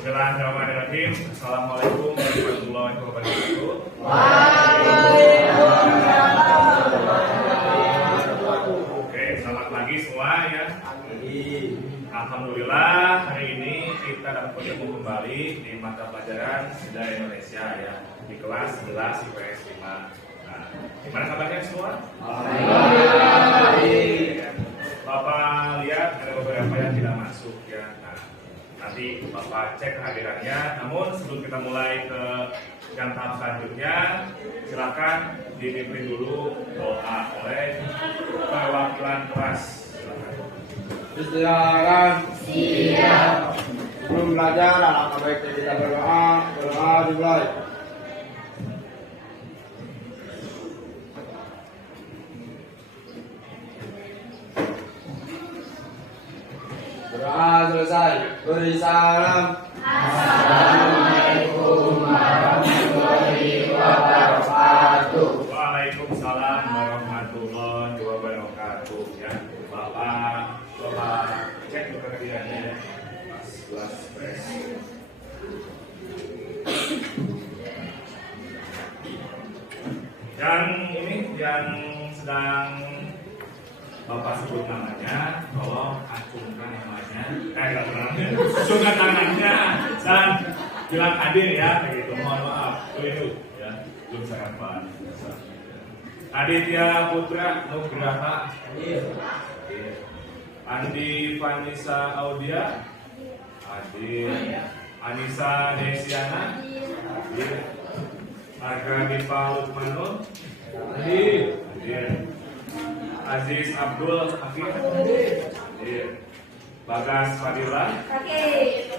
Bismillahirrahmanirrahim. Assalamualaikum warahmatullahi wabarakatuh. Oke, selamat pagi semua ya. Alhamdulillah hari ini kita dapat bertemu kembali di mata pelajaran Sejarah Indonesia ya di kelas 11 IPS 5. Nah, gimana kabarnya semua? Bapak lihat ada beberapa yang tidak masuk ya. Nah, nanti Bapak cek kehadirannya. Namun sebelum kita mulai ke yang tahap selanjutnya, silakan dipimpin dulu doa oleh perwakilan kelas. Silakan. Siap. Sebelum belajar, alangkah baiknya kita berdoa. Berdoa dimulai. Berdoa selesai. Beri salam. Assalamualaikum warahmatullahi wabarakatuh. Waalaikumsalam warahmatullahi wabarakatuh ya. Bapak coba cek dulu kehadirannya ya. Kelas PS. Yang ini yang sedang Bapak sebut namanya, tolong acungkan namanya, acungkan tangannya dan bilang hadir ya, begitu. Mohon maaf, keliru ya, belum sarapan. Aditya Putra Nugraha, Andi Vanessa Audia, hadir. Anissa Desiana, hadir. Arga Dipa Lukmanul, hadir. Aziz Abdul Hakim, hadir. Bagas Fadila, hadir.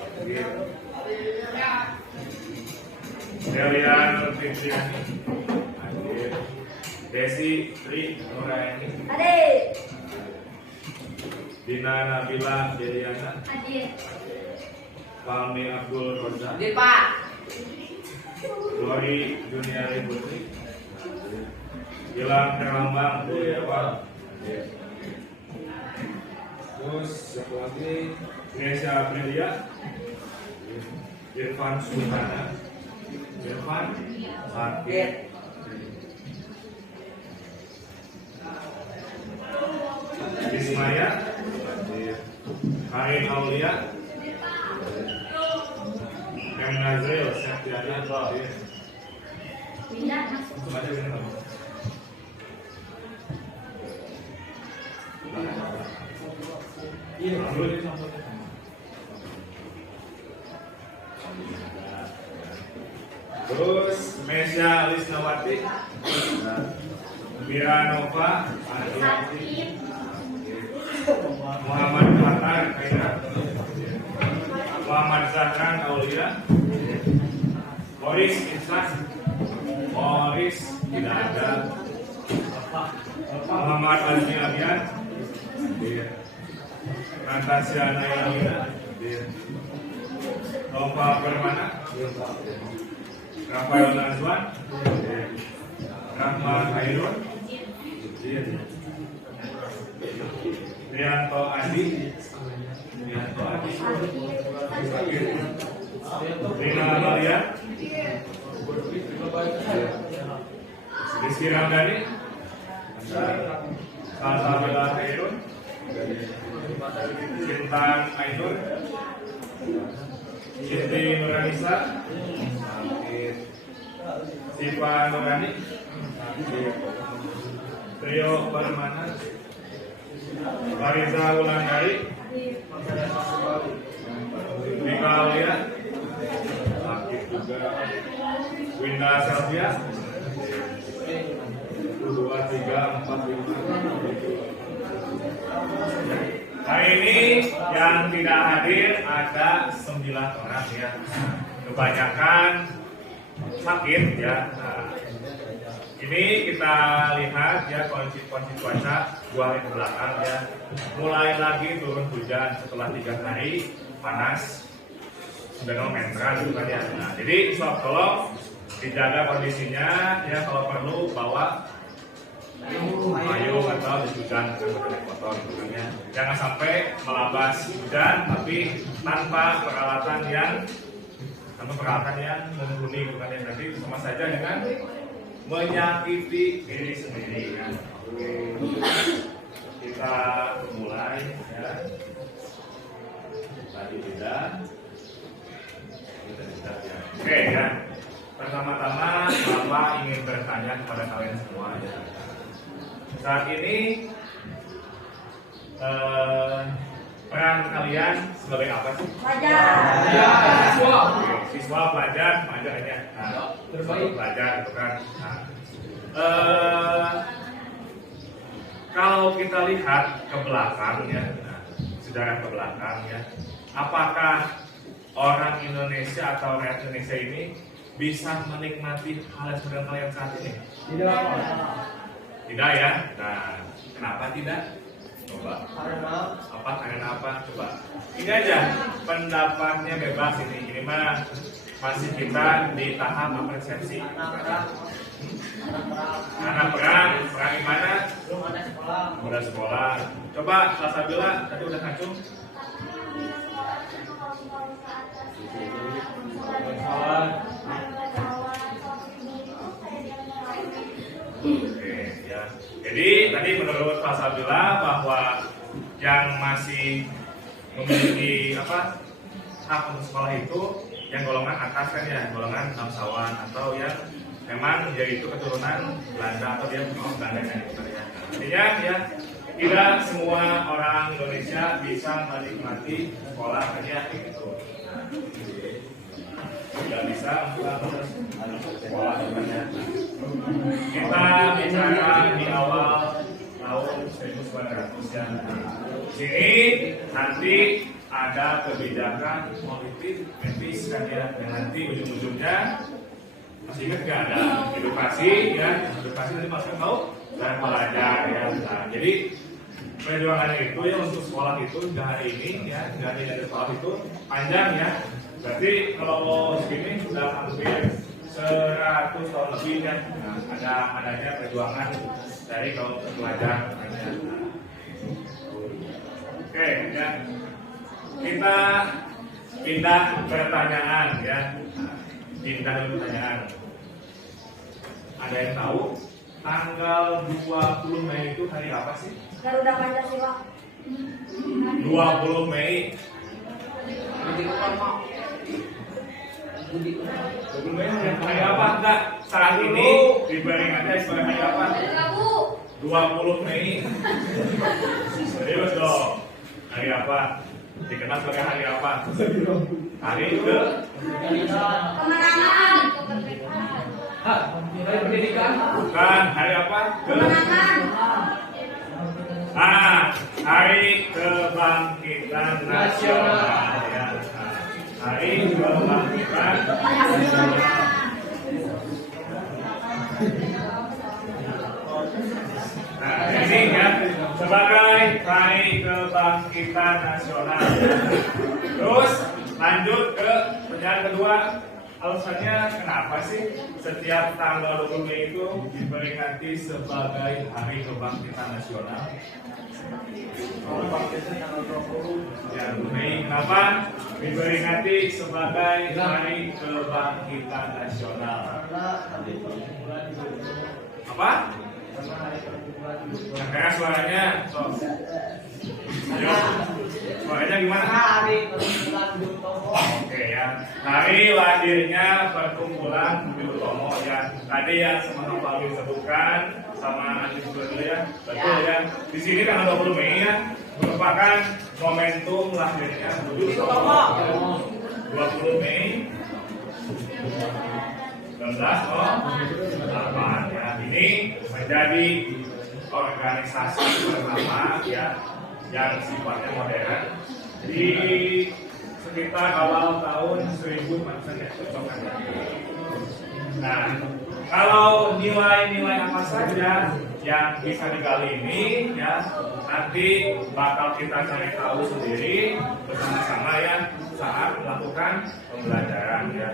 Delian Fitriani, hadir. Desi Tri Nuraini, hadir. Dina Nabila Deliana, hadir. Palmi Abdul Roza, hadir Pak. Glory Juniari Putri, Gilang Terlambang Budiawan. Terus siapa lagi? Nesya Aprilia, Irfan Sultana, Irfan Sakit, Ismaya, Karin Aulia, M. Nazril Septiadi, terus Mesya Lisnawati, Mira Nova, Muhammad Fatar Kairat, Muhammad Zahran Aulia, Boris Islas, Boris tidak ada, Muhammad Azmi Abian, Natasha Nayalina, Nova Permana, Rafael Nazwan, Rahman Hairun, Rianto Adi, Rina Maria, Rizky Ramdhani, Salsabila Hairun, Cintan Ainur, Siti Nuranisa, Siva Nurani, Trio Permana, Fariza Wulandari, Mika Aulia, Akif juga, Winda Selvia, 2, 3, 4, 5. Hari ini yang tidak hadir ada 9 orang ya. Kebanyakan sakit ya. Nah, ini kita lihat ya kondisi cuaca 2 hari belakang ya. Mulai lagi turun hujan setelah 3 hari panas. Sudah mental gitu kan ya. Nah, jadi tolong dijaga kondisinya ya, kalau perlu bawa payung atau hujan dengan kotor gitu ya. Jangan sampai melabas hujan tapi tanpa peralatan yang sama peralatan yang mumpuni, bukan yang tadi sama saja dengan menyakiti diri sendiri ya. Oke. Kita mulai ya. Tadi tidak. Kita tidak ya. Oke ya. Pertama-tama Bapak ingin bertanya kepada kalian semua ya. Saat ini peran kalian sebagai apa sih? Pelajar. Siswa. Oke, siswa, pelajar, pelajarnya. Nah, pelajar itu kan. Nah, kalau kita lihat ke belakang ya, sejarah ke belakang ya, apakah orang Indonesia atau rakyat Indonesia ini bisa menikmati hal yang sedang kalian saat ini? Tidak. Tidak ya? Nah, kenapa tidak? Coba. Karena apa? Coba. Ini aja pendapatnya bebas ini. Ini mah masih kita di tahap apresiasi. Karena perang gimana? Belum ada sekolah. Coba Salsabila tadi udah ngacung. Oke ya. Jadi tadi menurut Salsabila bahwa yang masih memiliki hak untuk sekolah itu yang golongan atas kan ya, golongan bangsawan atau yang memang yaitu keturunan Belanda atau dia Belanda gitu ya. Artinya ya tidak semua orang Indonesia bisa menikmati sekolah kan ya gitu. Tidak bisa sekolah kan ya. Kita bicara di awal tahun 1900 ya. Sini nanti ada kebijakan politik etis kan ya, yang nanti ujung-ujungnya masih ingat nggak ada edukasi ya, edukasi nanti masih tahu dan belajar ya. Nah, jadi perjuangan itu ya untuk sekolah itu hingga hari ini ya, hingga hari ini sekolah itu panjang ya. Berarti kalau segini sudah hampir 100 tahun lebih kan. Nah, adanya perjuangan dari kaum pelajar. Oke ya. Kita pindah pertanyaan ya. Pindah pertanyaan. Ada yang tahu tanggal 20 Mei itu hari apa sih? Garuda Pancasila. 20 Mei. 20 Mei hari apa? Enggak, saat ini dibanding aja sebagai hari apa? 20 Mei. Serius dong. Hari apa? Dikenal sebagai hari apa? Hari ke Kemenangan. Hari pendidikan. bukan hari apa? Kemenangan. Hari kebangkitan nasional ya. Hari kebangkitan nasional. Nah, ini ya sebagai hari kebangkitan nasional. Terus lanjut ke pertanyaan kedua. Alasannya kenapa sih setiap tanggal 20 Mei itu diperingati sebagai hari kebangkitan nasional? Ya, Mei kenapa diperingati sebagai hari kebangkitan nasional? Apa? Karena suaranya, ayo, suaranya gimana? Oke ya, hari lahirnya perkumpulan Budi Utomo ya. Tadi yang sama Pak disebutkan sama Andi dulu ya, betul ya. Di sini tanggal 20 Mei ya merupakan momentum lahirnya Budi Utomo. 20 Mei 1908 ya. Ini menjadi organisasi pertama ya yang sifatnya modern di sekitar awal tahun 1000 ya. Nah, kalau nilai-nilai apa saja yang bisa digali ini ya nanti bakal kita cari tahu sendiri bersama-sama ya saat melakukan pembelajaran ya.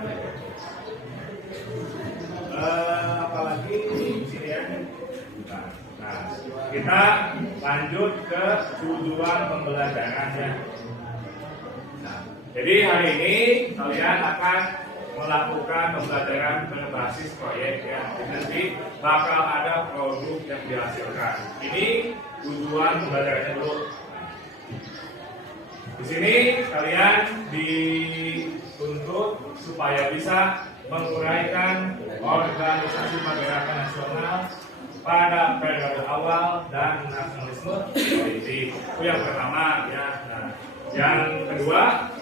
Apalagi di sini ya. Nah, kita lanjut ke tujuan pembelajarannya. Nah, jadi hari ini kalian akan melakukan pembelajaran berbasis proyek ya. Nanti bakal ada produk yang dihasilkan. Ini tujuan pembelajarannya dulu. Di sini kalian dituntut supaya bisa menguraikan organisasi pergerakan nasional pada periode awal dan nasionalisme politik. Itu yang pertama ya. Nah, yang kedua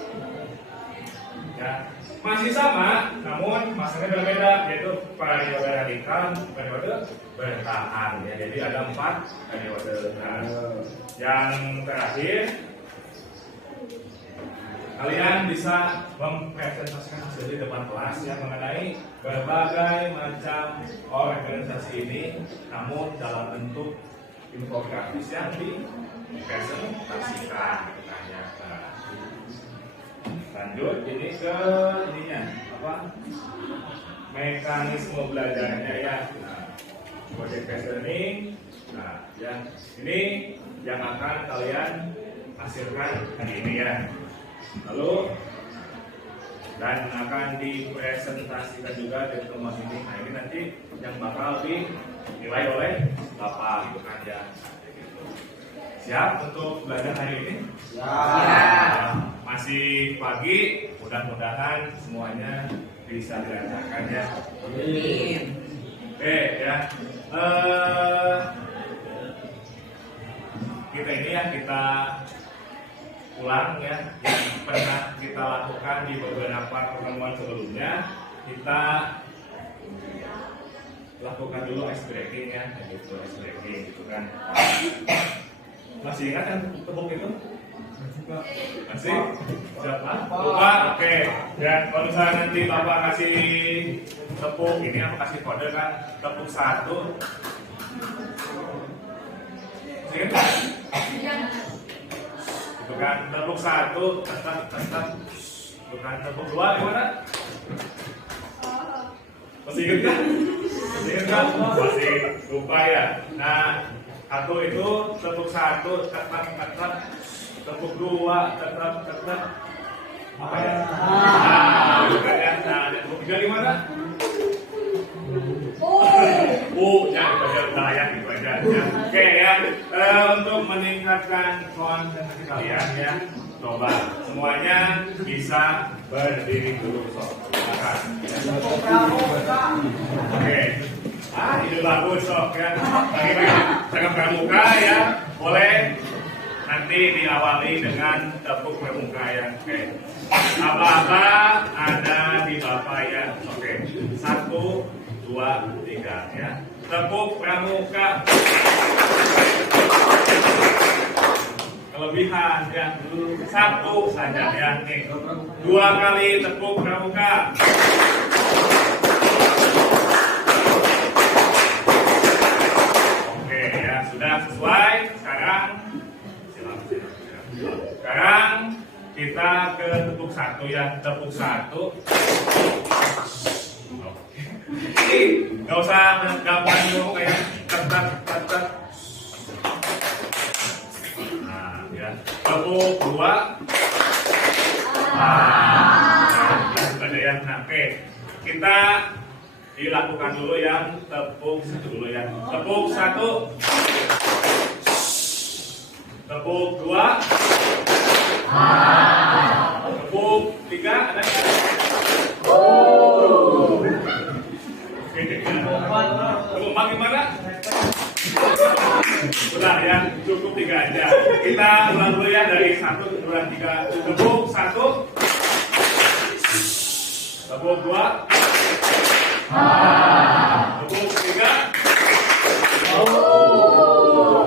ya masih sama, namun masanya berbeda, yaitu periode radikal, periode bertahan ya. Jadi ada 4 periode. Nah, yang terakhir kalian bisa mempresentasikan hasil di depan kelas ya mengenai berbagai macam organisasi ini, namun dalam bentuk infografis yang dipresentasikan. Nah, lanjut ini ke ininya apa? Mekanisme belajarnya ya. Nah, project based learning. Nah, yang ini yang akan kalian hasilkan hari ini ya. Lalu dan akan dipresentasikan juga di pertemuan ini. Nah, ini nanti yang bakal dinilai oleh Bapak gitu kan ya. Siap untuk belajar hari ini? Ya. Masih pagi, mudah-mudahan semuanya bisa dirasakan ya. Amin. Oke ya. Kita ini ya kita ulang ya yang pernah kita lakukan di beberapa pertemuan sebelumnya. Kita lakukan dulu ice breaking ya, gitu ice breaking gitu kan. Masih ingat yang tepuk itu? Masih? Siapa? Lupa? Oke. Ya, kalau misalnya nanti Bapak kasih tepuk ini apa kasih kode kan? Tepuk 1. Masih ingat? Itu kan tepuk 1, tetap. Bukan tepuk 2 gimana? Masih ingat kan? Masih ingat kan? Masih lupa ya. Nah, 1 itu tepuk 1, tetap. Tepuk 2, tetap. Apa ya? Nah, bukan ya. Nah, tepuk 3 gimana? Ya, itu aja udah ya, gitu aja. Ya. Oke ya, untuk meningkatkan konsentrasi kalian ya, coba semuanya bisa berdiri dulu sob. Silakan. Oke. Ini bagus sob ya. Dengan pramuka ya, boleh nanti diawali dengan tepuk pramuka ya. Oke. Apa-apa ada di Bapak ya. Oke. 1, 2, 3 ya. Tepuk pramuka. Kelebihan ya. 1 saja ya. Nih. 2 kali tepuk pramuka. Oke ya, sudah sesuai. Sekarang kita ke tepuk 1 ya. Tepuk 1. Nggak usah gampang dulu kayak tetap. Nah, ya. Tepuk 2. Ada yang oke. Kita dilakukan dulu yang tepuk 1 dulu ya. Tepuk 1. Tepuk 2. Tepuk 3 ada nggak? Tepuk gimana? Udah ya, cukup 3 aja. Kita ulang dulu ya dari 1 ke 3. Tepuk 1. Tepuk 2. Tepuk 3.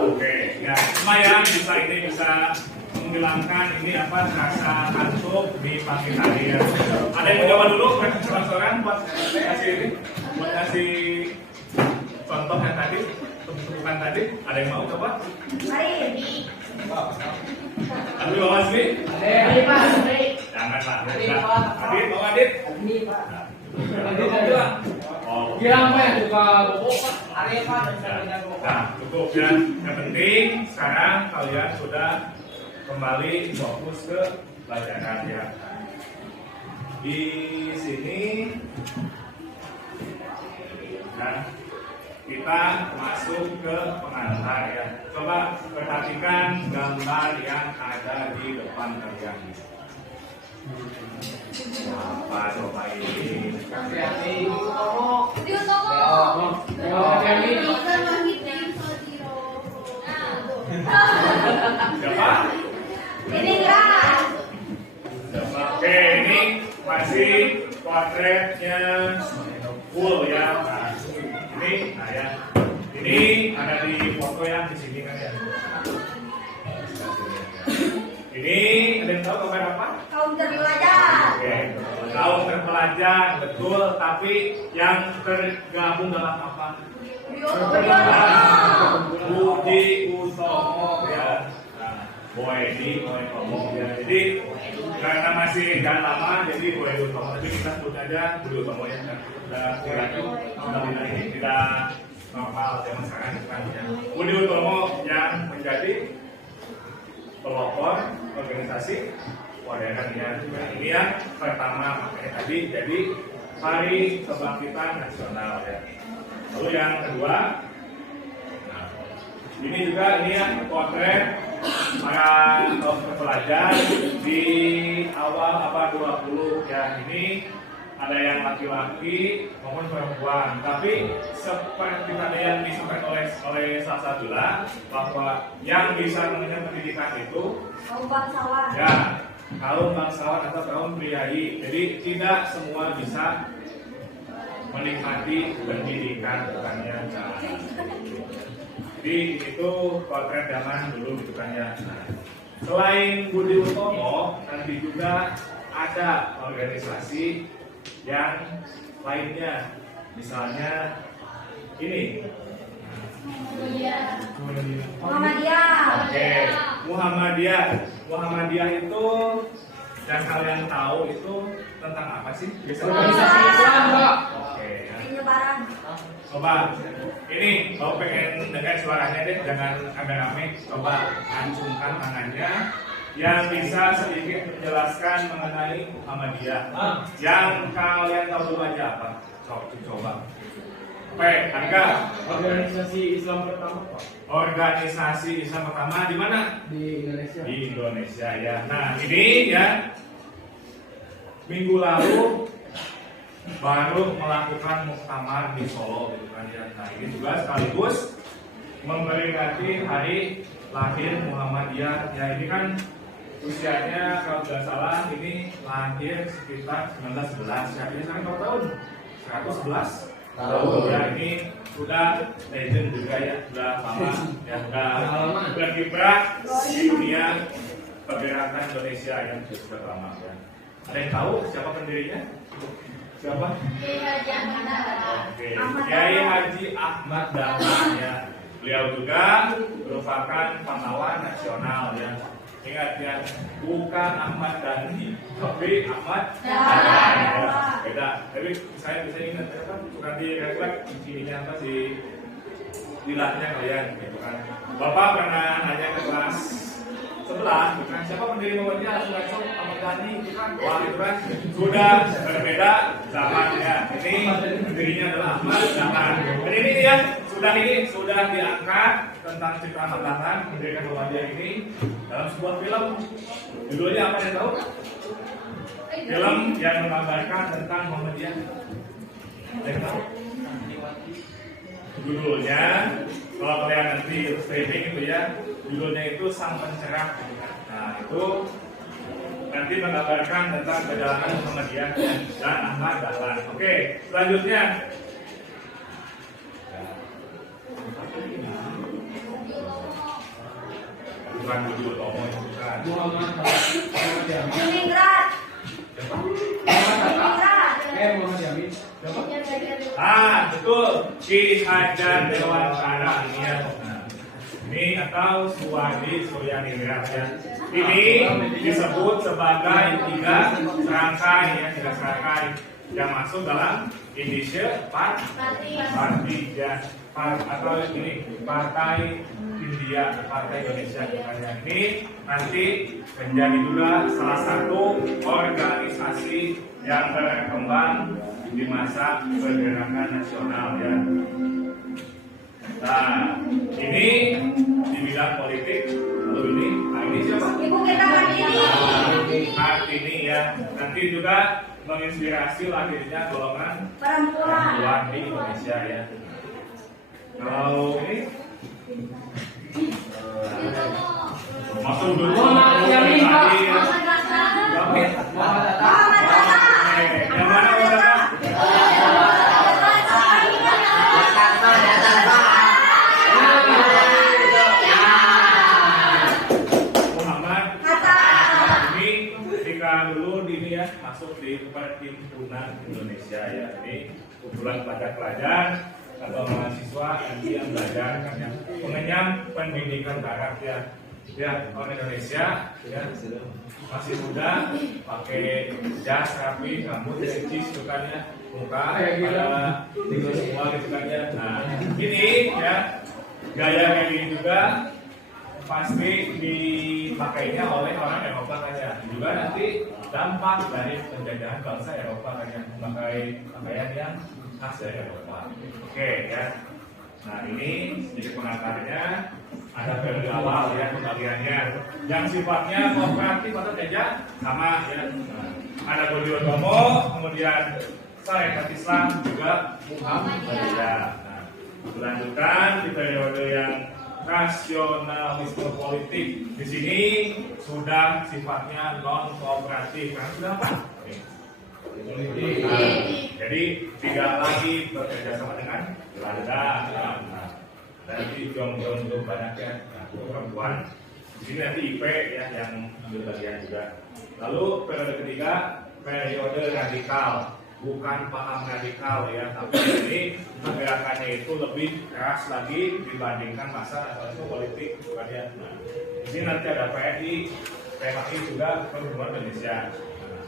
Oke, ya lumayan bisa menghilangkan ini apa rasa kantuk di pagi hari ya. Ada yang mau coba dulu seorang buat kasih ini, buat kasih contoh yang tadi, tepukan tadi. Ada yang mau coba? Mari. Ambil bawa sini. Mari Pak. Jangan Pak. Adit, mau Adit? Ini Pak. Adit mau bilang? Oh. Bilang Pak, buka bobok Pak. Hari Pak. Nah, cukup ya. Yang penting sekarang kalian sudah kembali fokus ke pelajaran ya. di sini. Nah, kita masuk ke pengantar ya. Coba perhatikan gambar yang ada di depan kalian. Apa coba ini? Siapa? Ini enggak. Oke, ini masih potretnya full ya. Nah, ini, nah ya, ini ada di foto yang di sini kan ya. Ini ada yang tahu gambar apa? Kaum terpelajar. Oke, kaum terpelajar betul, tapi yang tergabung dalam apa? Budi Utomo ya. Nah, Boy Utomo ya. Jadi karena masih jangan lama, jadi Boy Utomo. Tapi kita sebut aja Budi Utomo ya. Tidak normal zaman sekarang kan ya. Budi Utomo yang menjadi pelopor organisasi modern ya. Nah, ini yang pertama makanya tadi jadi Hari Kebangkitan Nasional ya. Lalu yang kedua, nah, ini juga ini ya potret para pelajar di awal abad 20 ya. Ini ada yang laki-laki maupun perempuan, tapi seperti tadi yang disampaikan oleh salah satu lah bahwa yang bisa mengenyam pendidikan itu Kaum bangsawan. ya kaum bangsawan atau kaum priayi. Jadi tidak semua bisa menikmati pendidikan bukannya. Jadi itu potret zaman dulu gitu kan ya. Nah, selain Budi Utomo nanti juga ada organisasi yang lainnya, misalnya ini Muhammadiyah. Oke, Muhammadiyah itu yang kalian tahu itu tentang apa sih? Organisasi Islam, Pak. Oke, ya. Penyebaran. Coba ini kalau pengen dengar suaranya deh, jangan rame-rame. Coba acungkan tangannya yang bisa sedikit menjelaskan mengenai Muhammadiyah. Yang kalian tahu dulu aja apa? Coba. Baik, Angga. Organisasi Islam pertama, Pak. Organisasi Islam pertama di mana? Di Indonesia. Di Indonesia ya. Nah ini ya minggu lalu baru melakukan muktamar di Solo gitu kan ya. Nah ini juga sekaligus memperingati hari lahir Muhammadiyah. Ya ini kan usianya kalau tidak salah ini lahir sekitar 1911 ya. Ini sekarang berapa tahun? 111 tahun ya. Ini sudah legend juga ya, sudah lama ya, sudah berkiprah di dunia pergerakan Indonesia yang sudah lama ya. Ada yang tahu siapa pendirinya? Siapa? Oke, Kiai Haji Ahmad Dahlan ya. Beliau juga merupakan pahlawan nasional ya. Ingat ya, bukan Ahmad Dhani, tapi Ahmad Dahlan ya. Beda. Tapi saya bisa ingat apa? Suka direkrut ininya apa di lahirnya kalian gitu kan. Bapak pernah nanya ke kelas 11, bukan siapa pendiri Muhammadiyah, langsung Ahmad Dhani gitu kan. Wah itu kan sudah berbeda zamannya. Ini pendirinya adalah Ahmad Dahlan. Dan ini ya sudah diangkat tentang cerita Ahmad Dahlan mendirikan Muhammadiyah ini dalam sebuah film. Judulnya apa yang tahu? Film yang menggambarkan tentang Muhammadiyah. Ada yang tahu? Judulnya, kalau kalian nanti streaming itu ya, judulnya itu Sang Pencerah. Nah itu nanti menggambarkan tentang perjalanan Muhammadiyah dan Ahmad Dahlan. Oke, selanjutnya. Bukan Budi Utomo, bukan. Leningrad. Betul. Ki Hajar Dewantara ini ya. Nah, ini atau Suwadi Suryaningrat ya. Ini disebut sebagai tiga serangkai yang masuk dalam Indonesia Party ya. atau ini Partai India, Partai Indonesia namanya. Ini nanti menjadi juga salah satu organisasi yang berkembang di masa pergerakan nasional ya. Nah, ini di bidang politik. Lalu ini siapa? Ibu kita Kartini ya. Nanti juga menginspirasi lahirnya golongan perempuan di Indonesia ya. Kalau ini masuk dulu. Yang mana masuk di Perhimpunan Indonesia ya. Ini kumpulan pelajar-pelajar atau mahasiswa yang belajar yang mengenyam pendidikan barat ya. Ya, orang Indonesia ya masih muda, pakai jas rapi, rambut secis gitu kan ya, muka tinggal semua gitu kan ya. Nah, ini ya gaya kayak gini juga pasti dipakainya oleh orang Eropa kan ya. Juga nanti dampak dari penjajahan bangsa Eropa kan yang memakai pakaian yang khas dari Eropa. Oke ya. Nah ini jadi pengantarnya, ada periode awal ya pembagiannya. Yang sifatnya kooperatif atau jajah sama ya. Nah, ada Bodhidharma, kemudian Sarekat Islam juga Muhammadiyah. Nah, dilanjutkan di periode yang rasionalisme politik. Di sini sudah sifatnya non kooperatif karena sudah apa? Nah, jadi tidak lagi bekerja sama dengan Belanda. Nah, nanti jong-jong belum banyak ya, nah, perempuan. Di sini nanti IP ya yang ambil bagian juga. Lalu periode ketiga periode radikal. Bukan paham radikal ya, tapi ini gerakannya itu lebih keras lagi dibandingkan masa nasionalisme politik bukan ya. Nah, di sini nanti ada PMI juga Perhimpunan Indonesia. Nah,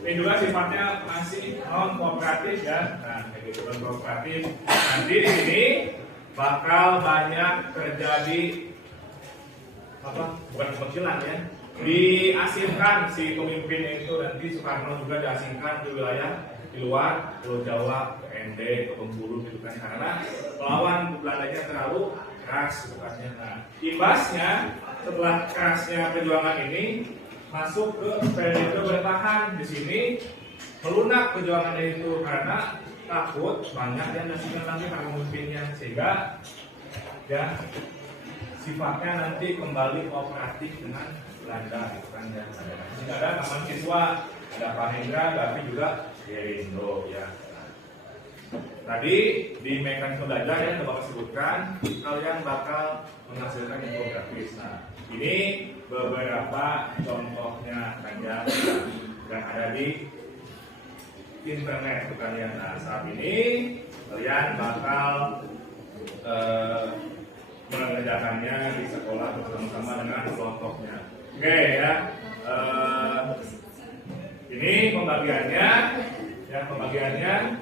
ini juga sifatnya masih non kooperatif ya. Nah, gitu non kooperatif. Nanti di sini bakal banyak terjadi bukan kemungkinan ya. Diasingkan si pemimpin itu nanti Soekarno juga diasingkan di wilayah di luar Pulau Jawa, ke ND, ke Bengkulu gitu kan, karena melawan Belandanya terlalu keras gitu kan. Nah, imbasnya setelah kerasnya perjuangan ini masuk ke periode bertahan. Di sini melunak perjuangannya itu karena takut banyak yang nasikan lagi para pemimpinnya, sehingga ya sifatnya nanti kembali kooperatif dengan Belanda gitu kan ya. Jadi ada teman siswa, ada Pak Hendra, tapi juga Gerindo ya. Tadi di mekanisme belajar yang Bapak sebutkan, kalian bakal menghasilkan infografis. Nah, ini beberapa contohnya saja yang ada di internet bukan ya. Nah, saat ini kalian bakal mengerjakannya di sekolah bersama-sama dengan kelompoknya. Oke ya. Ini pembagiannya, ya pembagiannya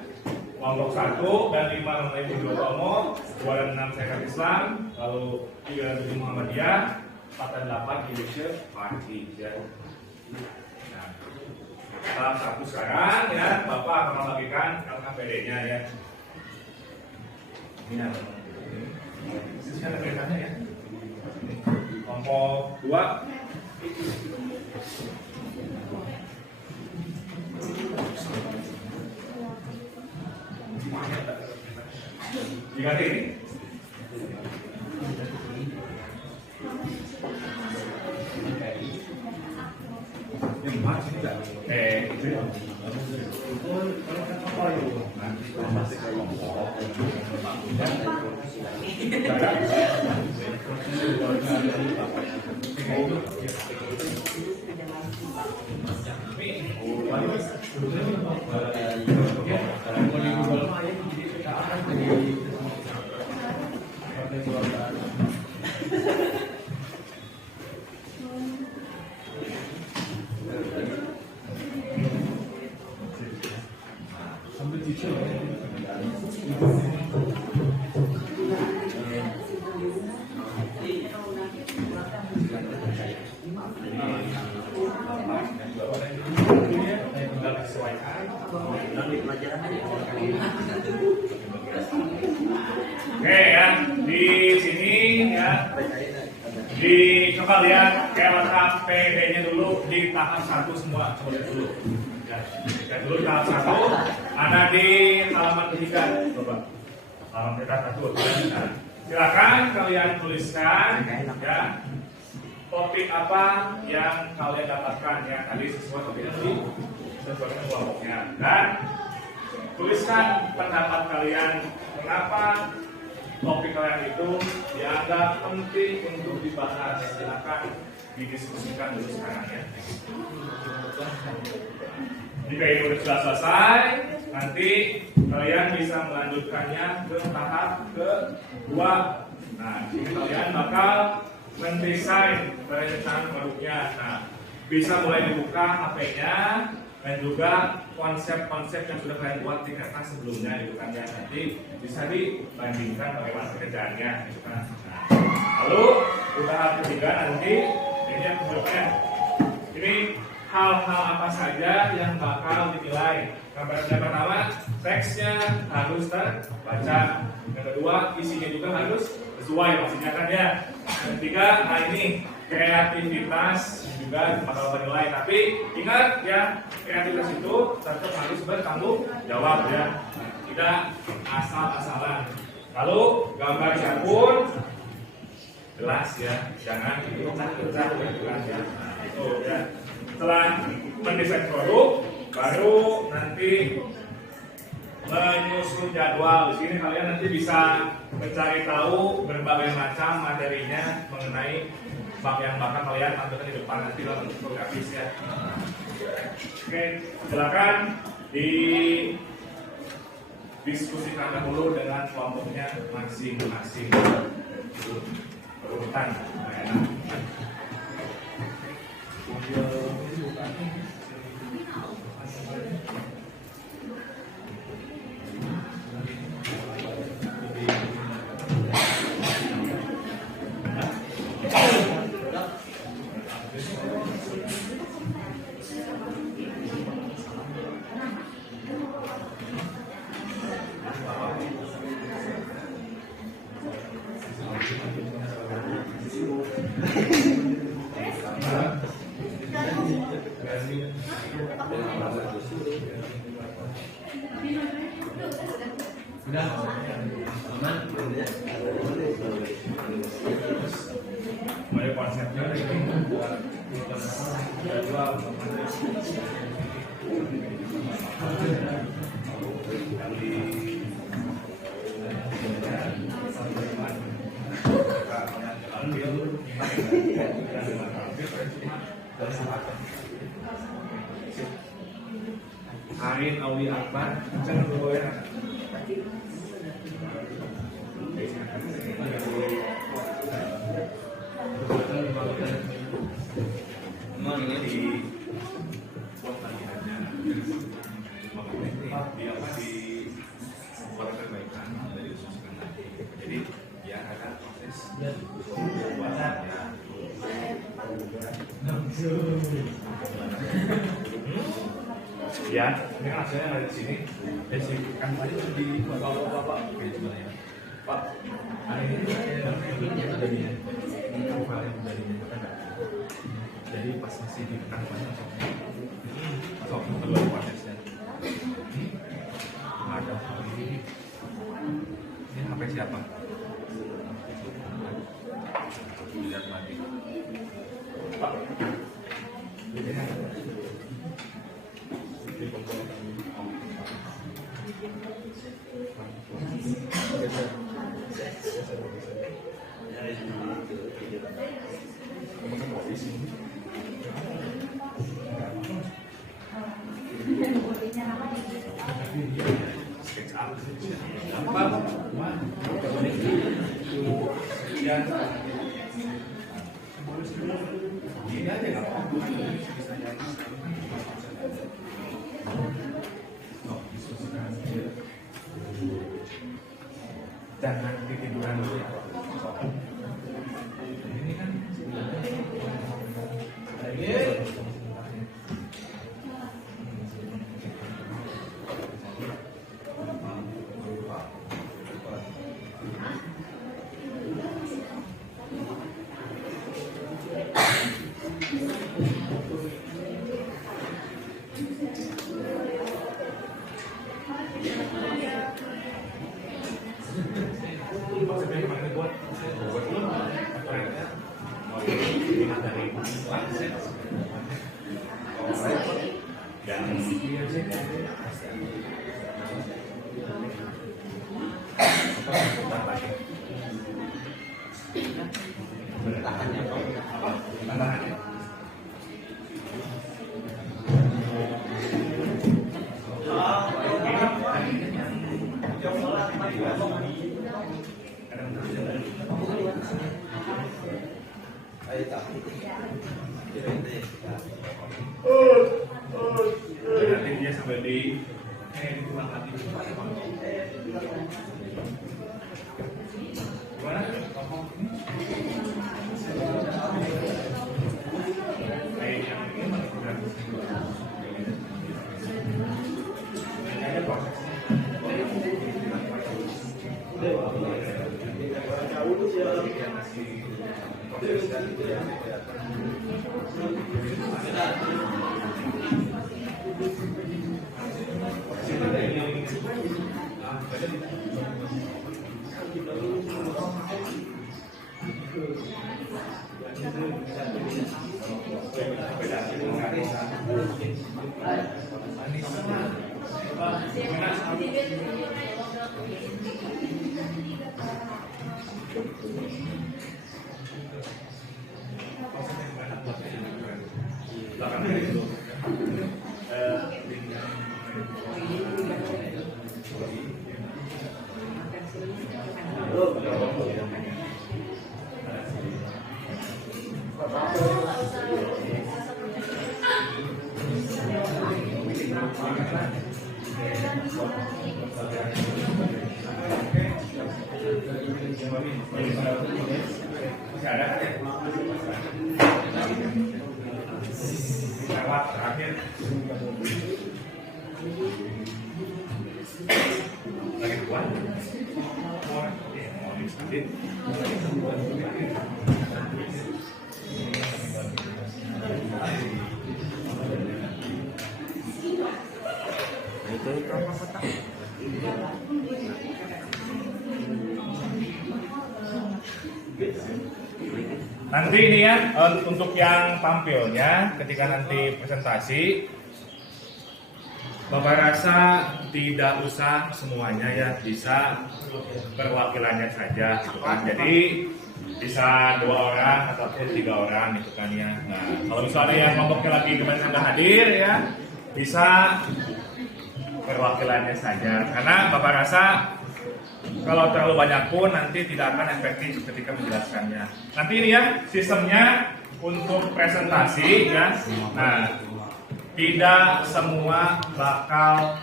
kelompok 1 dan 5 mengenai Bodhidharma, 2 dan 6 Sarekat Islam, lalu 3 dan 7 Muhammadiyah, 4 dan 8 Indonesia Party ya. Nah, tahap 1 sekarang ya, Bapak akan membagikan LKPD-nya ya. Ini ada. Ini ada kaitannya ya. Kelompok 2 diganti ini. Yang bahas ini enggak? Oke ya, di sini ya, coba lihat kayak letak PD-nya dulu di tahap 1 semua, coba lihat dulu. Ya, lihat dulu tahap 1, ada di halaman ketiga, coba. Halaman ketiga 1, nah, silakan kalian tuliskan ya topik apa yang kalian dapatkan ya tadi sesuai topiknya tadi sesuai dengan kelompoknya dan tuliskan pendapat kalian kenapa topik kalian itu dianggap penting untuk dibahas. Silakan didiskusikan dulu sekarang ya. Jika ini sudah selesai, nanti kalian bisa melanjutkannya ke tahap kedua. Nah, ini kalian bakal mendesain perencanaan produknya. Nah, bisa mulai dibuka HP-nya dan juga konsep-konsep yang sudah kalian buat di kertas sebelumnya gitu kan ya. Nanti bisa dibandingkan bagaimana pekerjaannya gitu kan. Nah, lalu di tahap ketiga nanti ini yang berikutnya. Ini hal-hal apa saja yang bakal dinilai. Yang pertama, teksnya harus terbaca. Yang kedua, isinya juga harus sesuai pastinya kan ya. Yang ketiga, nah ini kreativitas juga bakal bernilai. Tapi ingat ya, kreativitas itu tetap harus bertanggung jawab ya. Tidak asal-asalan. Lalu gambarnya pun jelas ya, jangan pecah-pecah ya. Nah, itu ya. Setelah mendesain produk, baru nanti menyusun jadwal. Di sini kalian nanti bisa mencari tahu berbagai macam materinya mengenai bab yang bakal kalian tampilkan di depan nanti dalam infografis ya. Oke, silakan didiskusikan dahulu dengan kelompoknya masing-masing. Urutan. Mulai konsepnya ini buat jadwal Arin Auli Akbar jangan lupa ya. Memang ini di buat bagiannya di buat perbaikan dari usulan nanti. Jadi ya ada proses pembuatannya. Ya, ini kan hasilnya ada di sini. Kan tadi di bapak-bapak gimana ya? Pak, hari ini ada di jadi pas masih di kantornya masuk keluar prosesnya ada ini HP siapa? Lihat lagi Pak ini aja nggak apa-apa. Jangan ketiduran dulu ya. Ini kan Nanti dia sampai di gimana? Masih ada kan ya? Lewat terakhir. Lagi kuat. Mau disebutin. Nanti ini ya untuk yang tampilnya ketika nanti presentasi, Bapak rasa tidak usah semuanya ya, bisa perwakilannya saja gitu kan. Jadi bisa 2 orang ataupun 3 orang gitu kan ya. Nah kalau misalnya yang kelompoknya lagi kemarin nggak hadir ya, bisa perwakilannya saja. Karena Bapak rasa kalau terlalu banyak pun nanti tidak akan efektif ketika menjelaskannya. Nanti ini ya sistemnya untuk presentasi ya. Nah, tidak semua bakal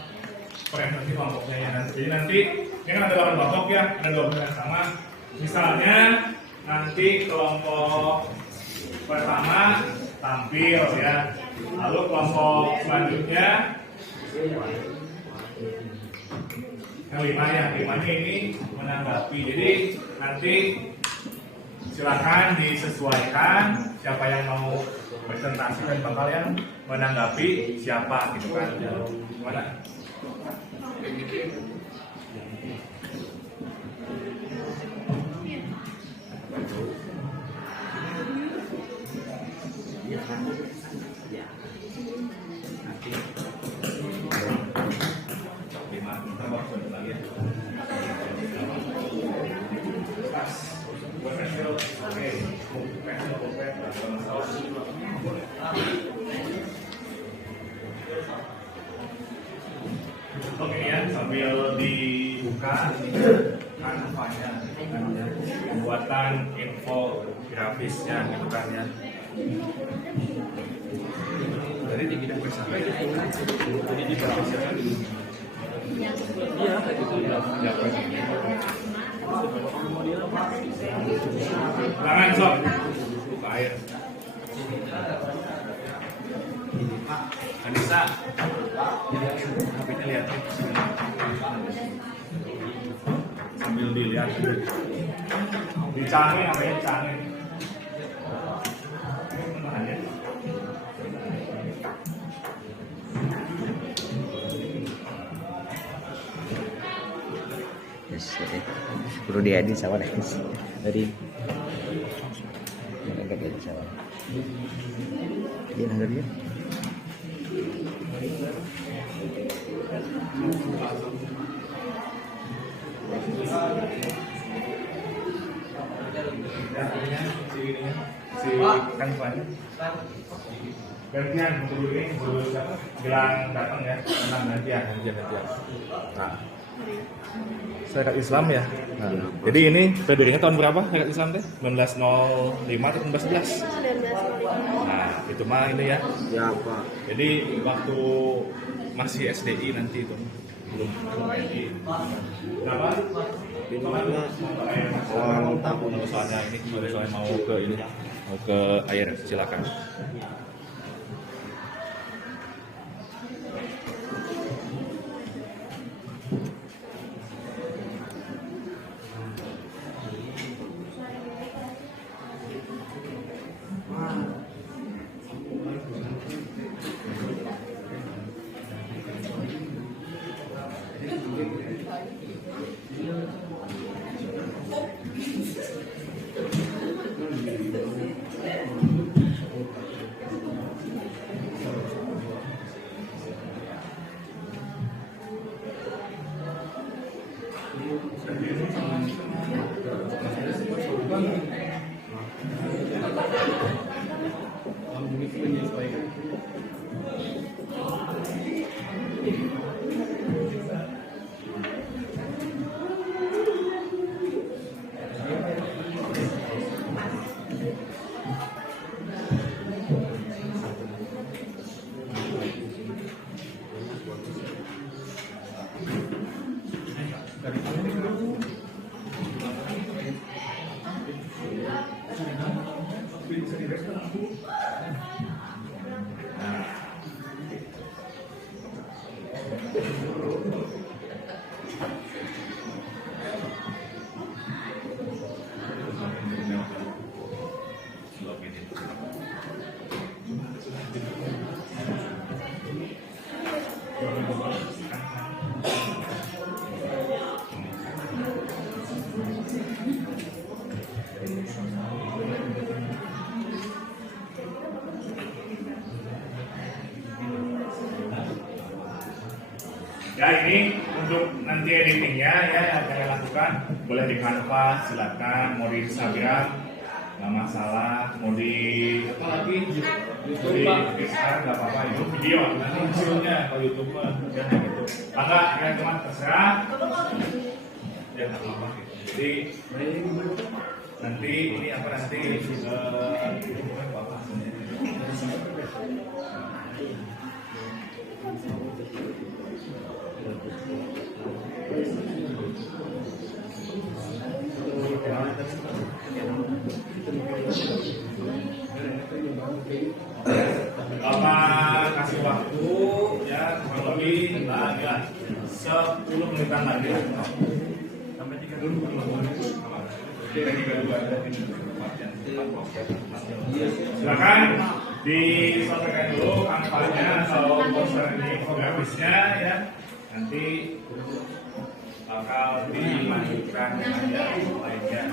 presentasi kelompoknya ya. Jadi nanti ini kan ada 8 kelompok ya, ada 2 yang sama. Misalnya nanti kelompok pertama tampil ya, lalu kelompok selanjutnya yang 5 ya, 5-nya ini menanggapi. Jadi nanti silakan disesuaikan siapa yang mau presentasi dan bakal yang menanggapi siapa gitu kan. Gimana? Oke ya, sambil dibuka kan apanya, pembuatan infografisnya gitu kan ya. Dari di bidang sampai jadi di profesional dulu. Iya, itu ya. Tangan sob, buka air. Anissa, HP-nya lihat sambil dilihat. Dicangin apa ya, dicangin. Tahan ya. Perlu diedit sama deh. Tadi agak edit sama. Iya, nanti dia. Si kan banyak. Gantian dulu ini bilang datang ya, tenang gantian. Nah, Syarikat Islam ya. Nah, jadi ini berdirinya tahun berapa Syarikat Islam teh? 1905 atau 1911? Nah, itu mah ini ya. Ya Pak. Jadi waktu masih SDI nanti itu belum SDI. Kenapa? Orang tamu. Soalnya ini soalnya mau ke ini, mau ke air, silakan. Ya ini untuk nanti editingnya ya yang saya lakukan boleh di Canva, silakan mau di Instagram nggak masalah, mau di apa lagi di sekarang nggak apa-apa, itu video nanti hasilnya kalau YouTube ya gitu maka ya cuma terserah ya nggak apa-apa gitu. Jadi nanti ini apa nanti apa hasilnya. Bapak kasih waktu ya kurang lebih ya 10 menitan lagi sampai 32 silakan disampaikan dulu kampanye atau poster ini infografisnya ya nanti bakal dilanjutkan aja lainnya.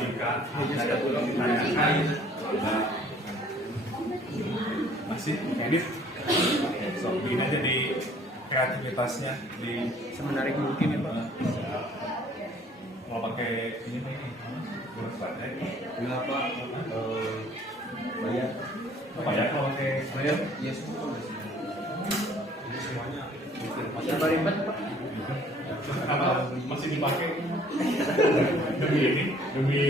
Jika ada yang ditanyakan masih edit so begini aja di kreativitasnya di Semenarik mungkin ya Pak. mau pakai ini kurang pakai Bila Pak bayar. apa ya kalau pakai Bayar? Iya semua. Semuanya. Masih ribet Pak. Masih dipakai demi ini demi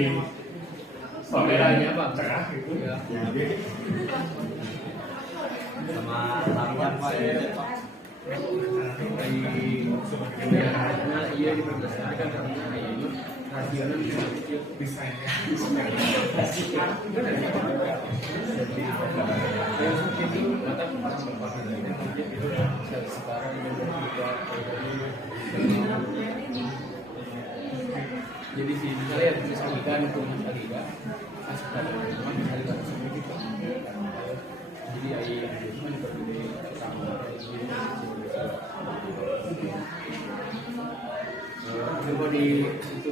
Bedanya apa? cerah gitu Ya. jadi Sama tarian Pak ya. Iya diberdasarkan karena ini rasionya desainnya sekarang jadi sih misalnya ya misalkan untuk Alida sekarang memang Alida itu jadi ayah itu kan berbeda sama coba di itu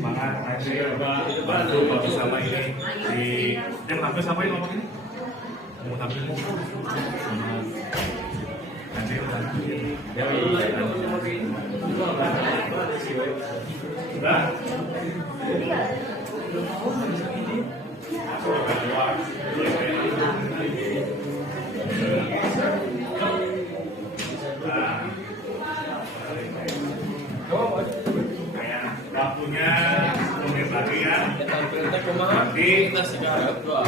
semangat aja bantu sama ini di hampir sampai ngomong ini mau tampil nanti ya waktunya 10 menit lagi ya. Nanti kita sekarang doa.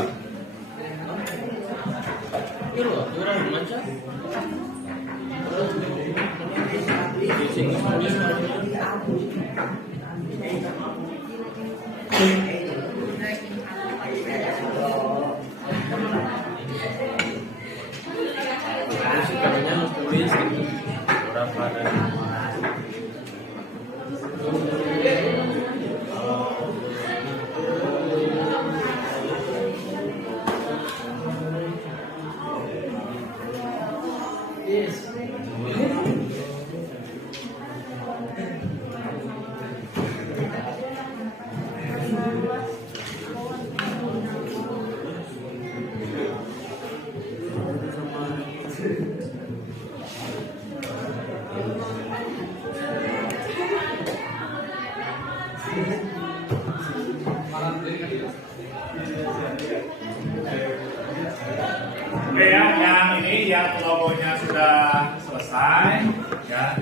Oke ya, yang ini yang logonya sudah selesai ya,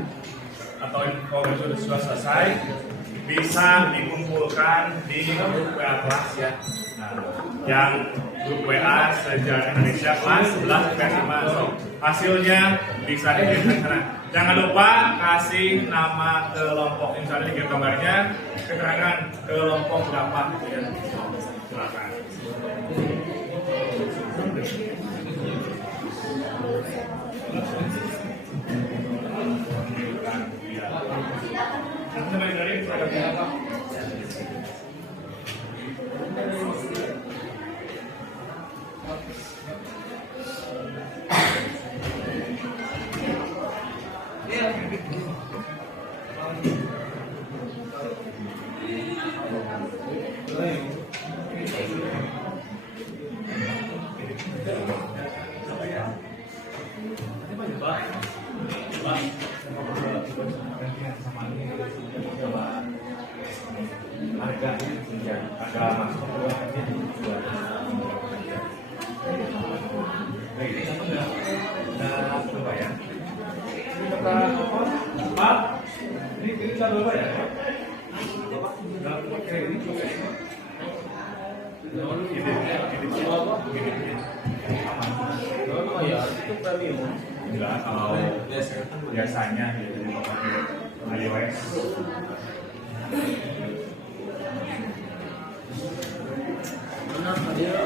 atau logonya sudah selesai, bisa dikumpulkan di grup WA kelas ya. Nah, yang grup WA Sejarah Indonesia kelas 11 5. So, hasilnya bisa dikirim ke sana. Jangan lupa kasih nama kelompok, misalnya di gambarnya keterangan kelompok berapa gitu ya. Silakan. Harga masuk ini kita berapa ya? Oh ya, itu premium. Enggak, kalau biasanya gitu pakai iOS. Mana dia?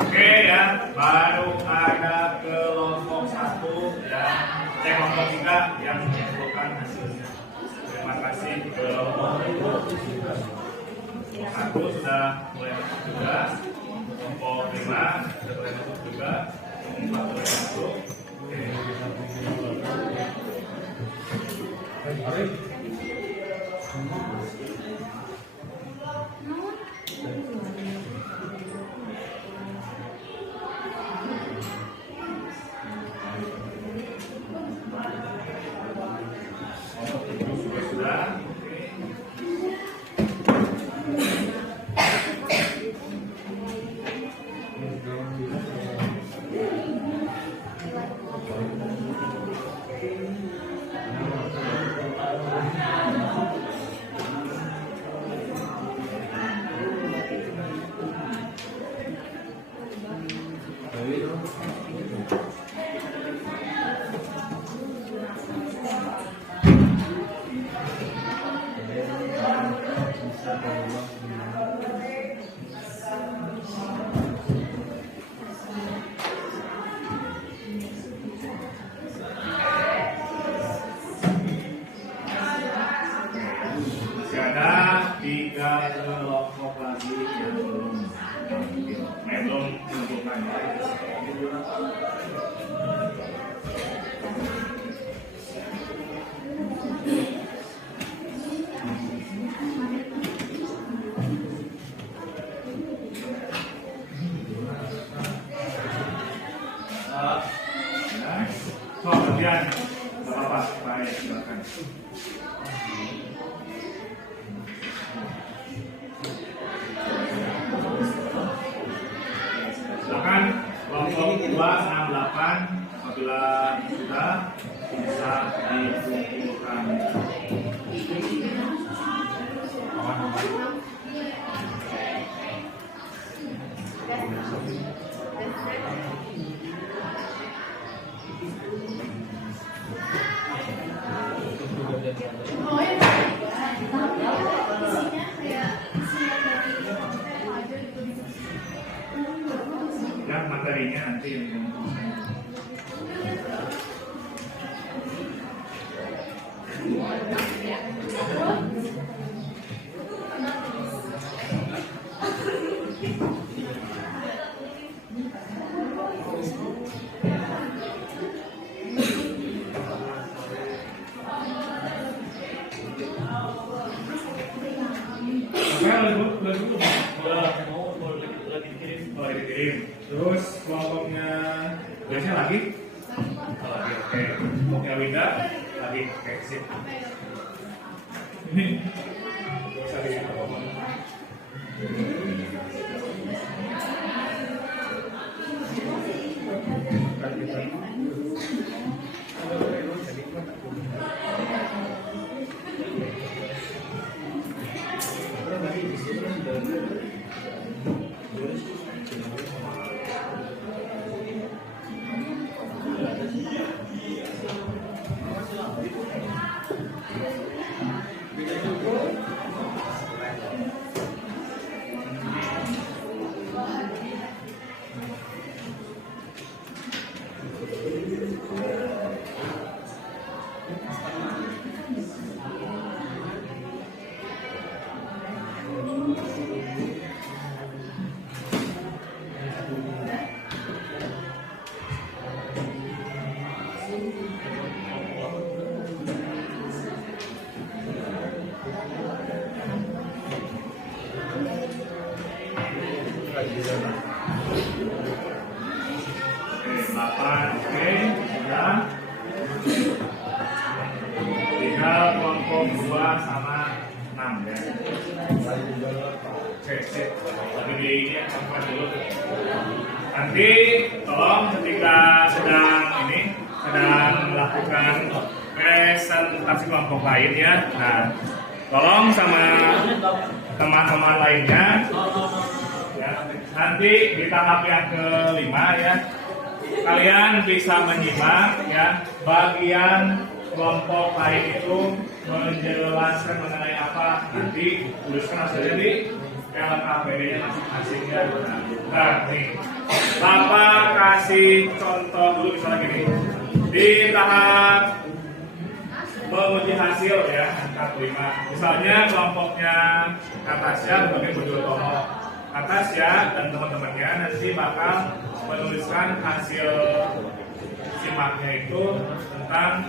Oke ya, baru ada kelompok 1 ya, kelompok 3 yang mengumpulkan hasilnya. Terima kasih kelompok 1 sudah mulai masuk juga, kelompok 5 sudah mulai masuk juga, kelompok 4 mulai masuk. Oke. Sudah. Masih ada 3 kelompok lagi yang belum menentukan. So, kemudian apa? Baik, silakan. Silakan kelompok 268 apabila sudah bisa dikumpulkan. Ya, materinya nanti yang terus kelompoknya biasanya lagi oke. Kelompoknya Winda lagi oke, sip. Ini bisa dikit apa-apa. Oke, ya. Tinggal kelompok 2 sama 6 ya. Sip. Tapi di ini tempat dulu. Nanti tolong ketika sedang melakukan presentasi kelompok lain ya. Nah, tolong sama teman-teman lainnya ya. Nanti di tahap yang kelima ya, kalian bisa menyimak ya bagian kelompok lain itu menjelaskan mengenai apa, nanti tuliskan saja di LKPD-nya masing-masing ya. Nah, nih, Bapak kasih contoh dulu misalnya gini. Di tahap menguji hasil ya, angka 5. Misalnya kelompoknya Katasya sebagai Budi Utomo. Katasya dan teman-temannya nanti bakal menuliskan hasil simaknya itu tentang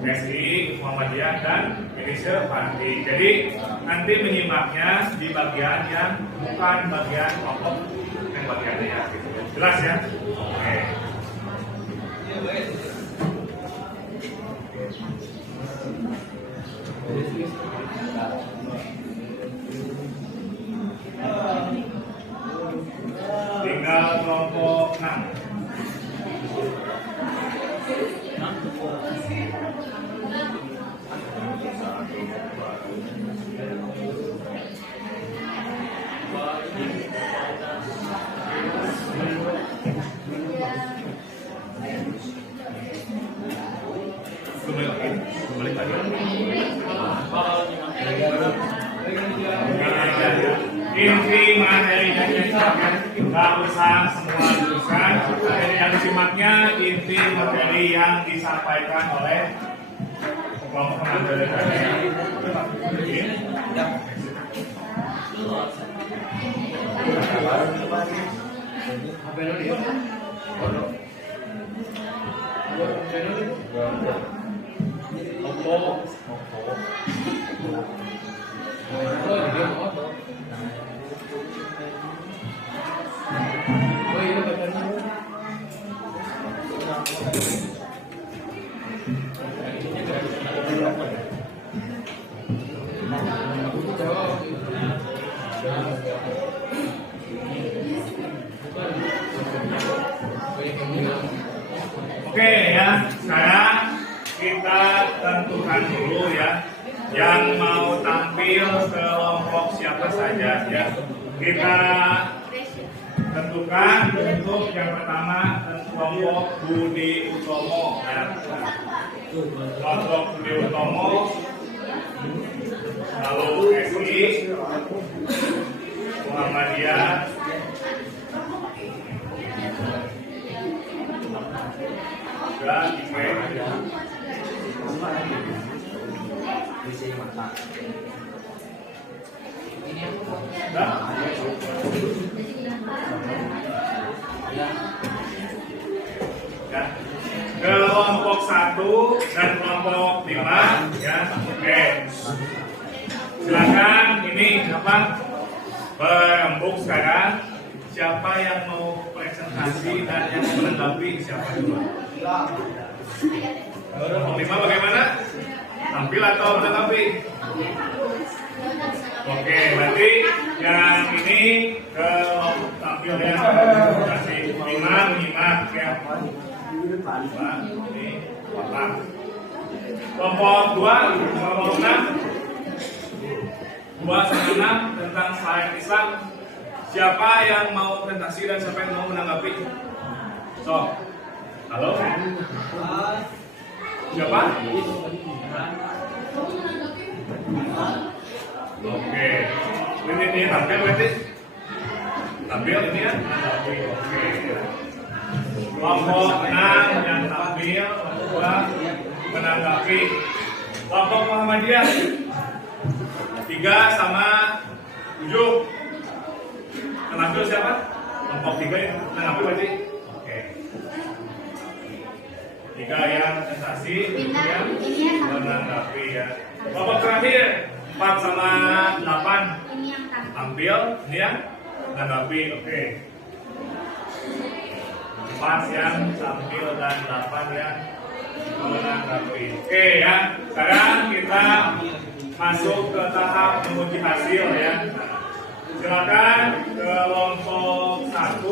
SI, Muhammadiyah, dan Indonesia Parti. Jadi nanti menyimaknya di bagian yang bukan bagian kelompok yang bagiannya ya. Jelas ya? Oke. Tinggal kelompok 6. Kembali lagi. Inti materinya nggak usah semua jurusan. Yang disimaknya inti materi yang disampaikan oleh kelompok materi tadi. Oke ya, sekarang kita tentukan dulu ya yang mau tampil kelompok siapa saja ya. Kita tentukan untuk yang pertama kelompok Budi Utomo ya. Kelompok Budi Utomo, lalu SI, Muhammadiyah, dan kelompok 1 dan kelompok 5 ya. Oke, silakan ini apa berembuk sekarang. Siapa yang mau presentasi dan yang menanggapi siapa dulu? Kelompok 5 bagaimana? Tampil atau menanggapi? Oke, berarti yang ini kelompok tampil ya. Kasih 5 menyimak ya. Ini Bapak. Kelompok 2, kelompok 6. 2 sama 6 tentang syariat Islam. Siapa yang mau presentasi dan siapa yang mau menanggapi? So, halo? Siapa? Oke, ini tampil berarti? Tampil ini ya? Oke. Kelompok 6 yang tampil, kelompok 2 menanggapi. Kelompok Muhammadiyah 3 sama 7. Menanggapi siapa? Kelompok 3 yang menanggapi berarti? Oke. 3 yang presentasi, yang menanggapi ya. Kelompok terakhir 4 sama 8 Ini yang tampil, ini yang menanggapi. Oke. 4 yang tampil dan 8 yang menanggapi. Oke ya. Sekarang kita masuk ke tahap menguji hasil ya. Silakan kelompok 1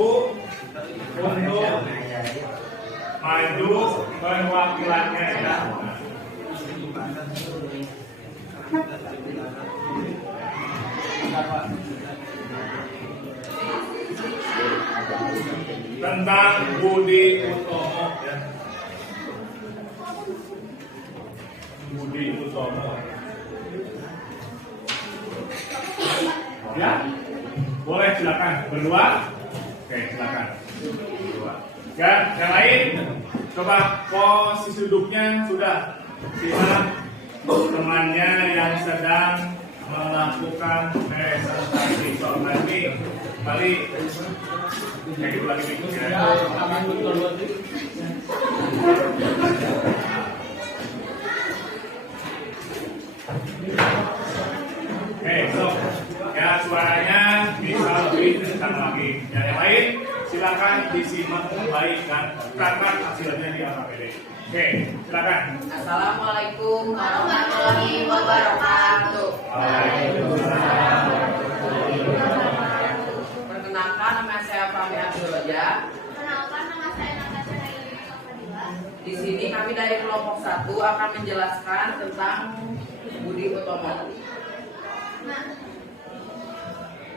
untuk maju perwakilannya ya. Tentang Budi Utomo ya. Budi Utomo. Ya, boleh silakan berdua. Oke, silakan. Berdua. Ya, yang lain coba posisi duduknya sudah siap temannya yang sedang melakukan presentasi. So, nanti balik kayak gitu lagi minggu ya. Oke, so ya suaranya bisa lebih kencang lagi. Ya, yang lain silakan disimak baik dan catat hasilnya di AKPD. Oke, silakan. Assalamualaikum warahmatullahi wabarakatuh. Perkenalkan, nama saya Fahmi Abdul Raja. Kenalkan, nama saya Natasha Hayati Fadila. Di sini kami dari kelompok 1 akan menjelaskan tentang Budi Utomo. Nah,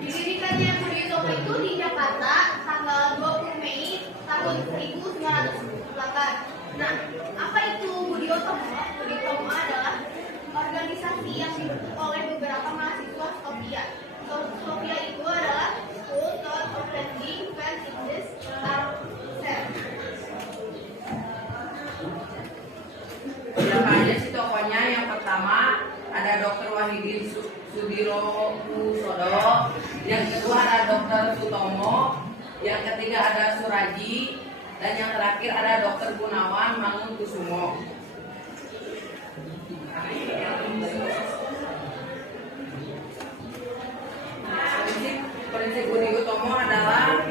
didirikannya Budi Utomo itu di Jakarta tanggal 20 Mei tahun 1908. Nah, apa itu Budi Utomo? Budi Utomo adalah organisasi yang dibentuk oleh beberapa mahasiswa Sofia. Sofia itu adalah School Thought of Landing Fan English Siapa aja sih tokohnya? Yang pertama ada Dr. Wahidin Sudirohusodo, yang kedua ada Dr. Sutomo, yang ketiga ada Suraji, dan yang terakhir ada Dr. Gunawan Mangunkusumo. Prinsip Budi Utomo adalah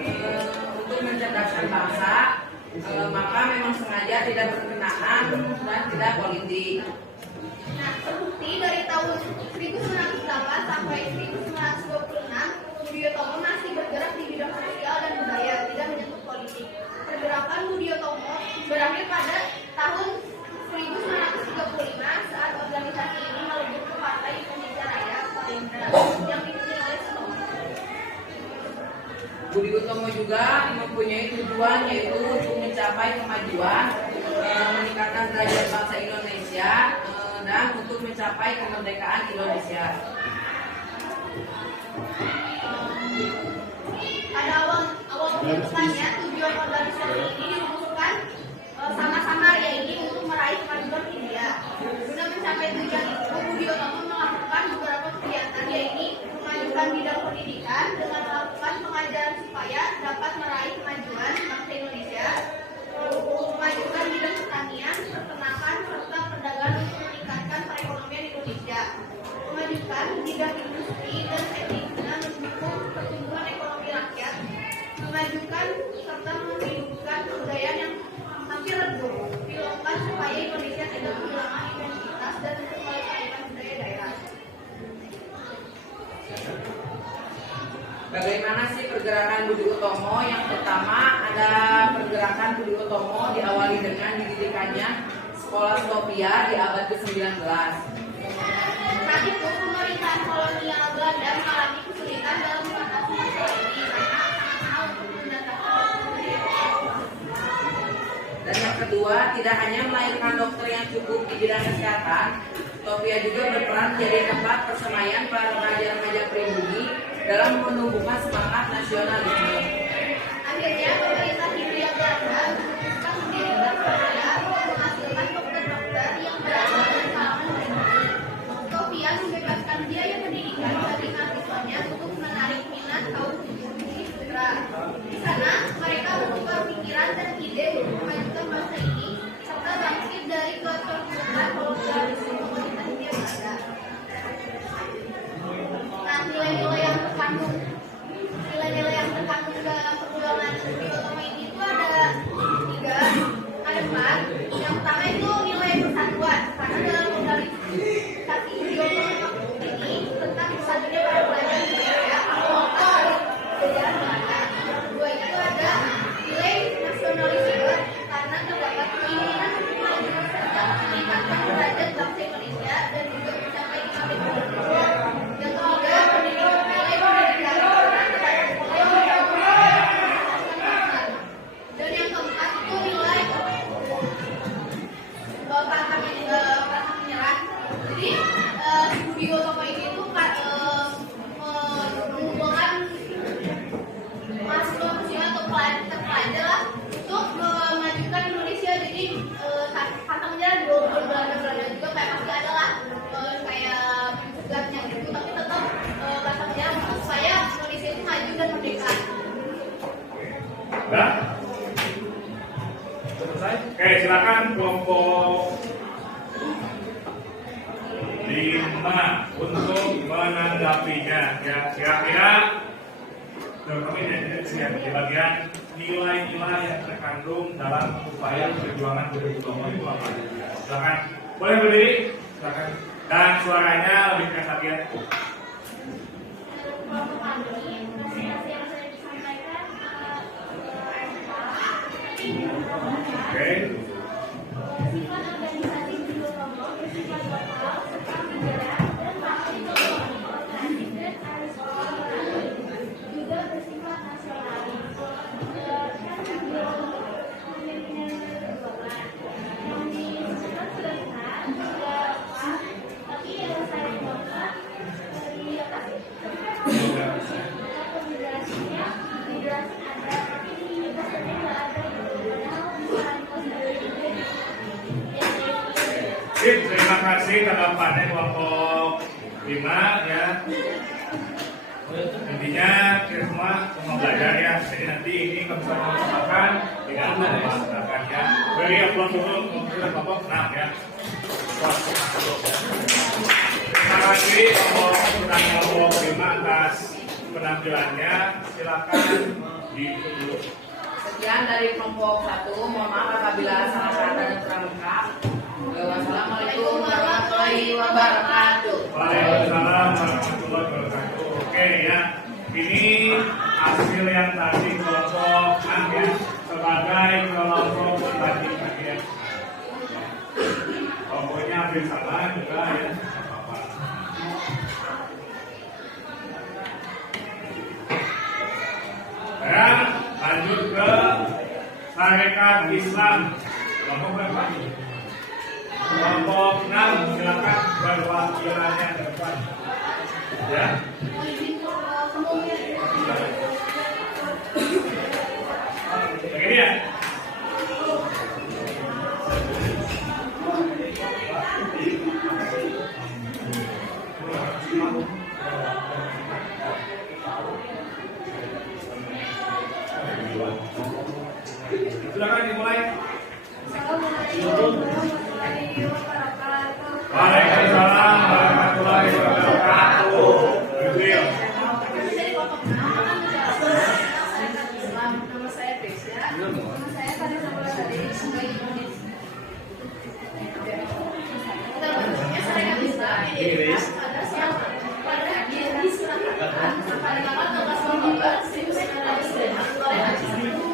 untuk mencerdaskan bangsa, maka memang sengaja tidak berkenaan dan tidak politik. Nah, terbukti dari tahun 1908 sampai 1926, Budi Utomo masih bergerak di bidang sosial dan budaya, tidak menyentuh politik. Pergerakan Budi Utomo berakhir pada tahun 1935 saat organisasi ini melebur ke Partai Indonesia Raya (Parindra) yang dipimpin oleh Sutomo. Budi Utomo juga mempunyai tujuan, yaitu untuk mencapai kemajuan, meningkatkan derajat bangsa Indonesia, dan untuk mencapai kemerdekaan Indonesia. Pada awal pembentukannya, tujuan organisasi ini dirumuskan sama-sama, yaitu untuk meraih kemajuan India. Guna mencapai tujuan itu, Budi Utomo melakukan beberapa kegiatan, yaitu memajukan bidang pendidikan dengan melakukan pengajaran supaya dapat meraih kemajuan bangsa Indonesia, memajukan bidang pertanian, peternakan, serta perdagangan untuk meningkatkan perekonomian Indonesia, memajukan bidang industri dan teknik guna mendukung pertumbuhan ekonomi rakyat, memajukan serta menghidupkan kebudayaan yang hampir redup, dilakukan supaya Indonesia tidak kehilangan identitas dan untuk melestarikan budaya daerah. Bagaimana sih pergerakan Budi Utomo? Yang pertama ada pergerakan Budi Utomo diawali dengan didirikannya Sekolah Sofia di abad ke-19. Saat itu pemerintahan kolonial Belanda mengalami kesulitan dalam mengatasi masalah ini karena sangat mahal untuk mendatangkan budaya. Dan yang kedua, tidak hanya melahirkan dokter yang cukup di bidang kesehatan, Sofia juga berperan menjadi tempat persemaian para remaja-remaja pribumi dalam menumbuhkan semangat nasionalisme. Akhirnya pemerintah Hindia Belanda memutuskan mendirikan Sofia untuk menghasilkan dokter-dokter yang berasal dari kalangan pribumi. Sofia membebaskan biaya pendidikan bagi mahasiswanya untuk menarik minat kaum bumi putra. Di sana mereka bertukar pikiran dan ide untuk memajukan bangsa ini serta bangkit dari keterpurukan kolonialisme pemerintah Hindia Belanda. Nah, nilai-nilai yang terkandung 5 untuk menanggapinya. Ya, kira-kira di bagian nilai-nilai yang terkandung dalam upaya perjuangan 2020 itu apa? Silakan, boleh berdiri, silakan. Dan suaranya lebih keras lagi ya. Oke. Terima kasih tanggapannya kelompok 5 ya. Intinya kita semua belajar ya. Jadi nanti ini kalau bisa mengatakan tidak ada masalah ya. Beri aplaus dulu untuk kelompok 6 ya. Terima kasih kelompok 5 atas penampilannya. Silakan diikuti dulu. Sekian dari kelompok 1. Mohon maaf apabila salah kata yang kurang lengkap. Wassalamualaikum warahmatullahi wabarakatuh. Waalaikumsalam warahmatullahi wabarakatuh. Oke ya, ini hasil yang tadi kelompok ya, sebagai kelompok tadi ya. Pokoknya hampir sama juga ya. Ya, lanjut ke Sarekat Islam. Kelompok berapa? Kelompok 6, silakan perwakilannya ke depan. Ya. Begini ya. Silakan dimulai. Waalaikumsalam warahmatullahi wabarakatuh. Beliau. Nama saya Desya. Nama saya pada sekolah dari Sungai Indonesia. Kita bentuknya Sarekat Islam yang didirikan pada siapa? Pada diserahkan pada tanggal 12 November 1905 oleh Haji Sabdullah.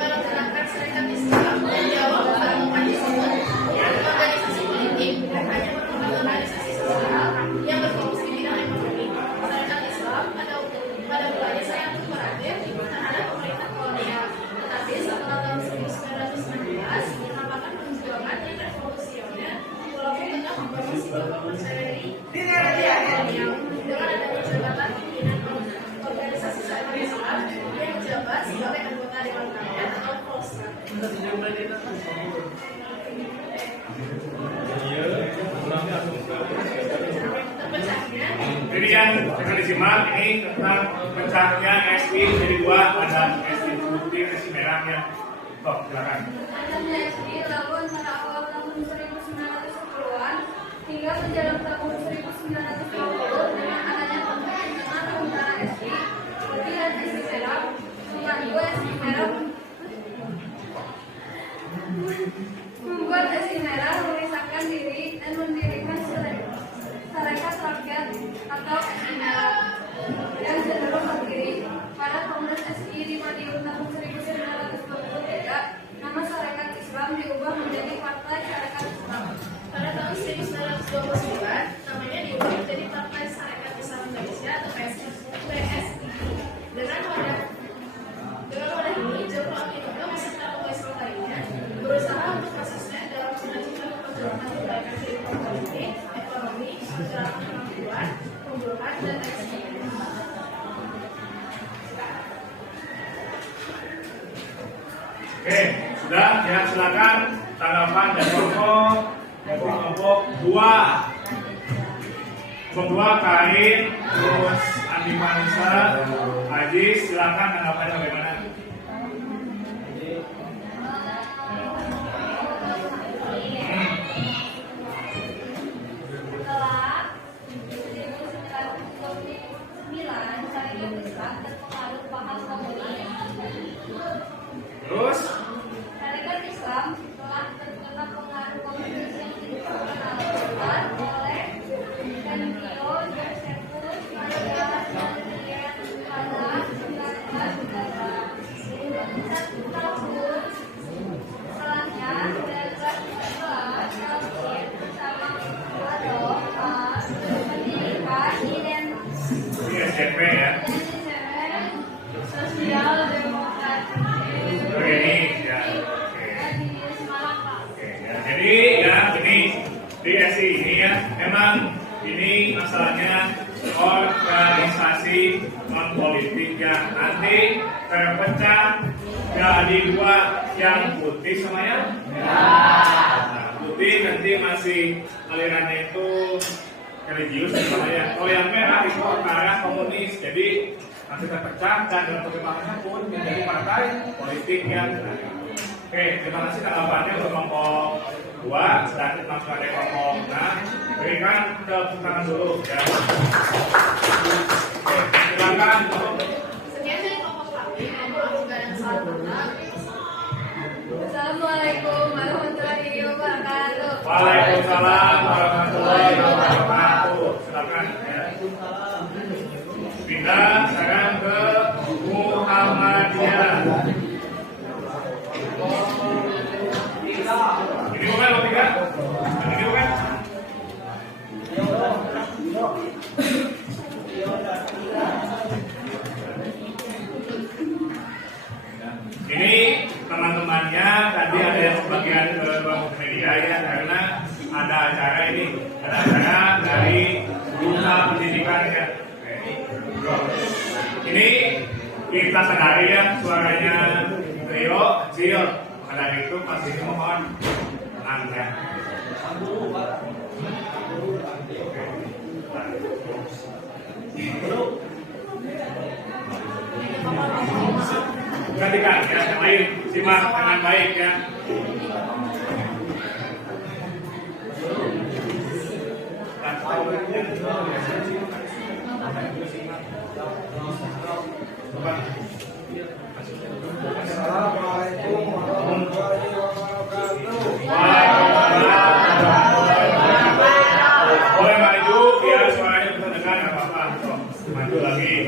Melaksanakan Sarekat Islam menjawab pertemuan tersebut yang organisasi politik dan hanya merupakan organisasi sosial yang berfokus di bidang ekonomi. Sarekat Islam pada mulanya sangat kooperatif terhadap pemerintah kolonial, tetapi setelah tahun 1919 merupakan perjuangan yang revolusioner walaupun tengah mempromosikan kepercayaan kolonial dengan adanya jabatan pimpinan organisasi Sarekat Islam yang menjabat sebagai anggota Dewan Rakyat atau Polstra. Terpecahnya Jadi yang akan disimak ini tentang pecahnya SI jadi 2, ada SI putih, SI merahnya. Top, silakan. Adanya SI lalu antara awal tahun 1910-an hingga menjelang tahun 1920 dengan adanya pembentukan antara SI putih dan SI merah, membantu SI merah membuat SI merah memisahkan diri dan mendirikan Sarekat Rakyat atau SI Merah yang cenderung berdiri. Pada Kongres SI di Madiun tahun 1923, nama Sarekat Islam diubah menjadi Partai Sarekat Islam. pada tahun 1929 namanya diubah menjadi ya, silakan tanggapan dan kelompok 2. Kelompok 2 Karin, terus Andi Manisa, Haji, silakan tanggapannya bagaimana? Setelah 1929 syariat Islam terpengaruh paham komunis. Terus Syariat Islam telah terkena pengaruh komunis yang dilakukan oleh Camilo Josephus Maria Daniel pada 1918. Satu tahun setelahnya, 1911, Calvin bersama Adolf Huss mendirikan ini SCP ya. Sosial Demokratik Oke, ini ya. Oke, ya. Jadi ya ini di SI ini ya, memang ini masalahnya organisasi non politik yang nanti terpecah jadi 2, yang putih sama yang merah. Putih nanti masih alirannya itu religius ya. Kalau yang merah itu ke arah komunis. Jadi nanti terpecah dan dalam perkembangannya pun menjadi partai politik yang oke, terima kasih tanggapannya untuk kelompok 2 dan langsung ada kelompok. Nah, berikan tepuk tangan dulu ya. Oke, silakan. Sekian dari kelompok kami. Mohon juga dan salam kenal. Assalamualaikum warahmatullahi wabarakatuh. Waalaikumsalam warahmatullahi wabarakatuh. Silakan ya. Pindah sekarang ke Muhammadiyah. Ini bukan lo 3? Ini bukan? Ini teman-temannya tadi ada yang pembagian ke ruang media ya, karena ada acara ini, ada acara dari duta pendidikan ya. Ini kita sadari ya, suaranya Rio kecil, ada itu pasti mohon tenang ya. Gantikan ya, yang lain simak dengan baik ya. Assalamualaikum warahmatullahi wabarakatuh. Boleh maju biar suaranya bisa dengar, nggak apa-apa. Maju lagi.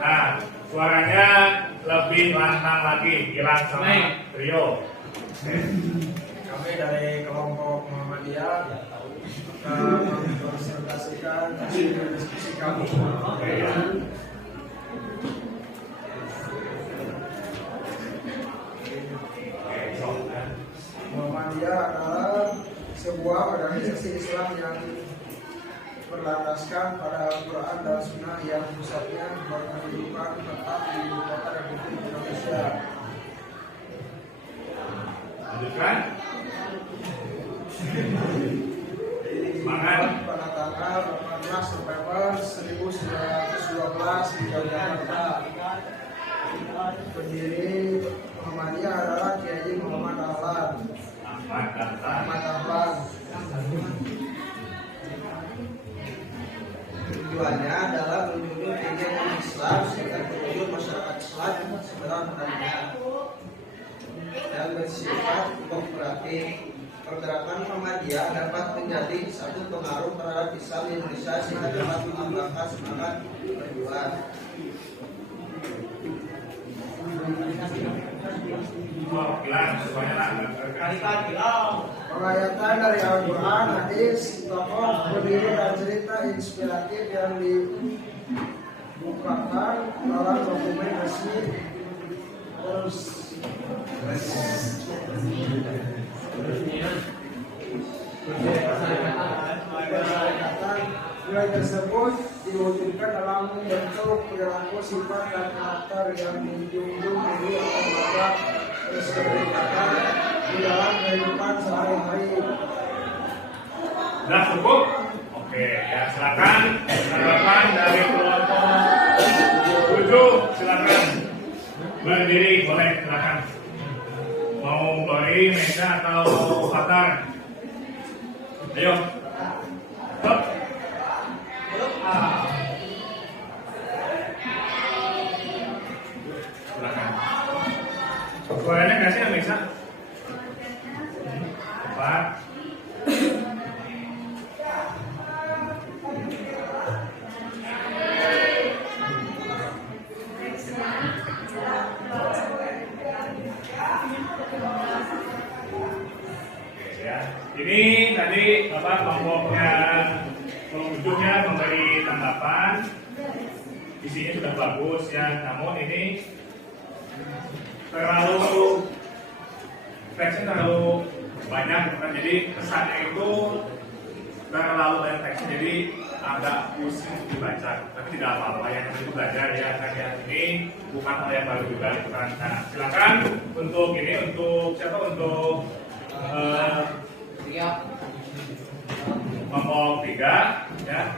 Nah, suaranya lebih lantang lagi, hilang sama Rio. Kami dari kelompok Muhammadiyah akan mempresentasikan hasil diskusi kami. Muhammadiyah adalah sebuah organisasi Islam yang berlandaskan pada Al-Quran dan Sunnah yang pusatnya berkedudukan tetap di ibu kota Republik Indonesia. Lanjutkan. Semangat. Pada tanggal 18 November 1912 di Yogyakarta. Pendiri Muhammadiyah adalah Kiai Muhammad Dahlan. Ahmad Dahlan. Tujuannya adalah menjunjung tinggi agama Islam serta menjunjung masyarakat Islam sederhana dan bersifat kooperatif. Pergerakan Muhammadiyah dapat menjadi satu pengaruh terhadap Islam di Indonesia sehingga dapat mengembangkan semangat berjuang. Penghayatan dari Al-Quran, hadis, tokoh, pendiri dan cerita inspiratif yang dibukakan dalam dokumen resmi nilai tersebut diwujudkan dalam bentuk perilaku, sifat dan karakter yang menjunjung tinggi martabat disertakan di dalam kehidupan sehari-hari. Sudah cukup? Oke, ya silakan tanggapan dari kelompok 7, silakan berdiri, boleh silakan. Mau beri meja atau patar? Ayo. Stop. Silakan. Suaranya kasih ya meja. Cepat. Ini tadi Bapak kelompoknya kelompoknya memberi tanggapan, isinya sudah bagus ya. Namun ini terlalu teksnya terlalu banyak, kan? Jadi kesannya itu terlalu banyak teksnya, jadi agak pusing dibaca. Tapi tidak apa-apa, yang itu belajar ya kan ya. Ini bukan hal yang baru juga gitu kan. Nah, silakan untuk ini untuk siapa untuk kelompok 3 ya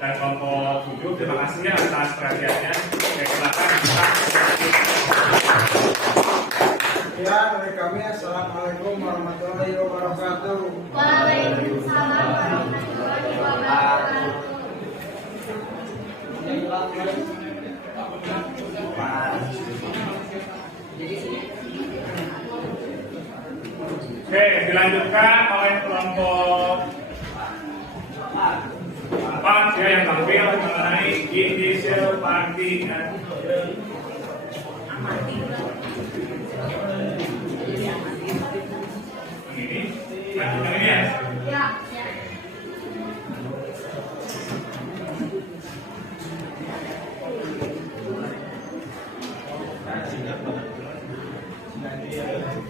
dan kelompok 7, terima kasih ya atas perhatiannya. Oke, silakan. Ya, dari kami assalamualaikum warahmatullahi wabarakatuh. Waalaikumsalam warahmatullahi wabarakatuh. Oke, dilanjutkan oleh kelompok 4 ya yang tampil mengenai initial party dan ini, lanjutkan ini ya. Ya.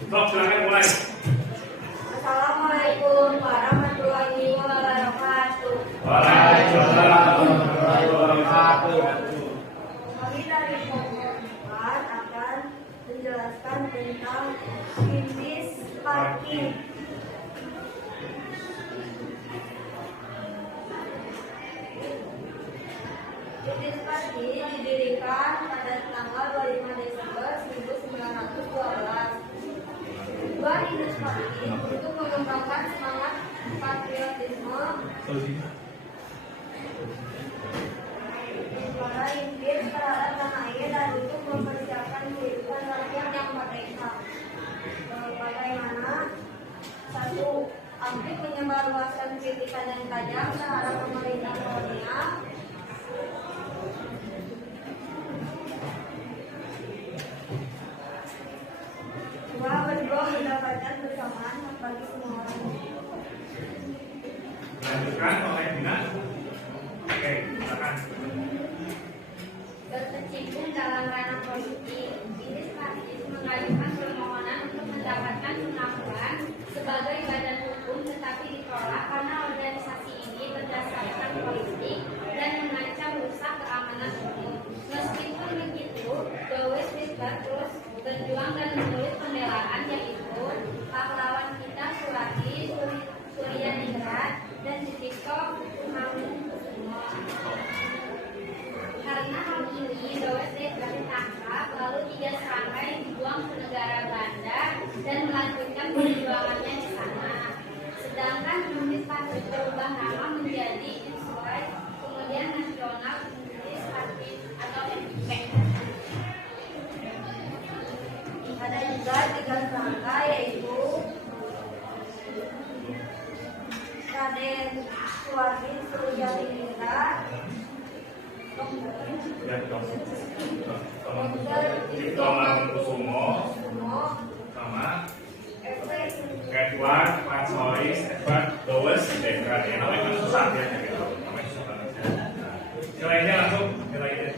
Stop, silakan mulai. Assalamualaikum warahmatullahi wabarakatuh. Waalaikumsalam warahmatullahi wabarakatuh. Kami dari kelompok 4 akan menjelaskan tentang Indis Party. Indis Party didirikan pada tanggal 25 Desember 1912. Tujuan Indis Party untuk mengembangkan semangat patriotisme para Inggris terhadap tanah air dan untuk mempersiapkan kehidupan rakyat yang merdeka. Bagaimana? 1. Aktif menyebarluaskan kritikan dan tajam terhadap pemerintah kolonial. 2. Berjuang mendapatkan kebersamaan bagi semua orang. Lanjutkan oleh Dina. Oke, silakan. Berkecimpung dalam ranah politik, Indis Party mengajukan permohonan untuk mendapatkan pengakuan sebagai badan hukum, tetapi ditolak karena organisasi ini berdasarkan politik dan mengancam rusak keamanan umum. Meskipun begitu, Dawes Wisbar terus berjuang dan menulis pembelaan, yaitu pahlawan kita Surati, Suryaningrat, dan Sucipto Hamengkusumo. Karena hal ini, Dawes Wisbar ditangkap, lalu 3 serangkai dibuang ke negara Belanda dan melanjutkan perjuangannya di sana. Sedangkan Indis Party berubah nama menjadi Insuai, kemudian Nasional Indis Party atau NIP. Ada juga 3 serangkai, yaitu Raden Suwardi Suryaningrat, Sucipto Hamengkusumo sama Edward Francois Edward Dawes Wisbar ya, namanya kan susah ya gitu. Namanya susah banget ya. Selainnya langsung selainnya.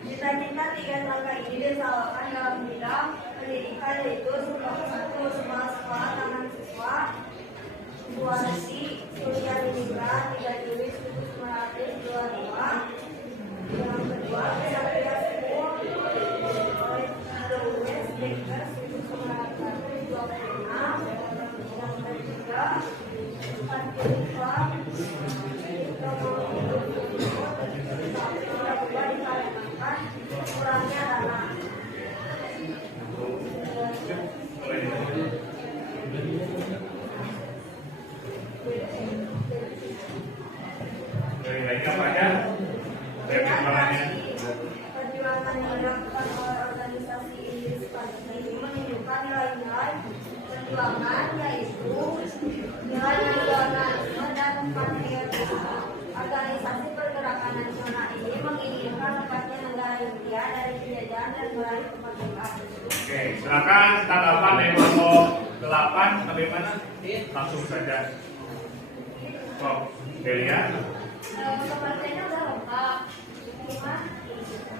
Cita-cita 3 serangkai ini disalurkan dalam bidang pendidikan, yaitu sekolah taman siswa Suwardi Suryaningrat 3 Juli 1925. Yang kedua, Kesatria School apa aja? Dari perjuangannya. Perjuangan yang dilakukan oleh organisasi Inggris Pagi ini menunjukkan nilai-nilai perjuangan, yaitu nilai nasionalisme dan patriotisme. Organisasi pergerakan nasional ini menginginkan lepasnya negara India dari penjajahan dan meraih kemerdekaan. Oke, silakan tanggapan dari kelompok 8 bagaimana? Langsung saja. Prof. Delia. Sepertinya udah lengkap,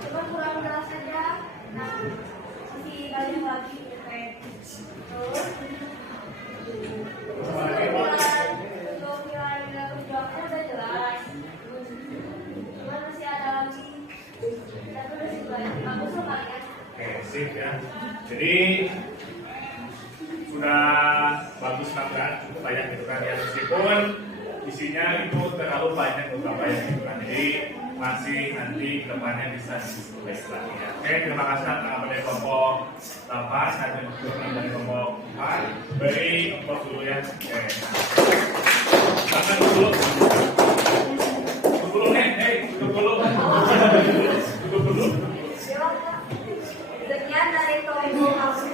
cuma kurang jelas saja. Nah, masih banyak lagi. Terus untuk nilai-nilai perjuangan udah jelas, cuma masih ada lagi. Tapi masih banyak. Bagus loh kalian. Oke, sip ya. Jadi sudah bagus kan, cukup banyak gitu kan ya, meskipun isinya itu terlalu banyak untuk banyak gitu kan. Jadi masih nanti kedepannya bisa disulis lagi ya. Oke, terima kasih atas dari kelompok 8 dan juga dari kelompok 4. Beri kelompok dulu ya. Oke. Silakan dulu. Dulu nih, duduk dulu. Duduk dulu. Sekian dari kelompok kami.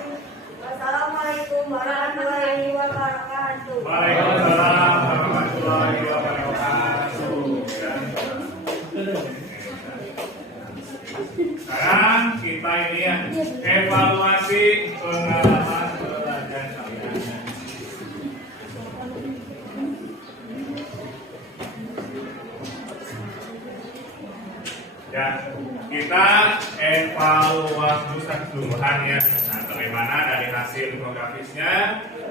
Wassalamualaikum warahmatullahi wabarakatuh. Waalaikumsalam warahmatullahi wabarakatuh. Sekarang kita ini ya evaluasi pengalaman belajar kalian. Ya, kita evaluasi keseluruhan ya. Nah, bagaimana dari hasil infografisnya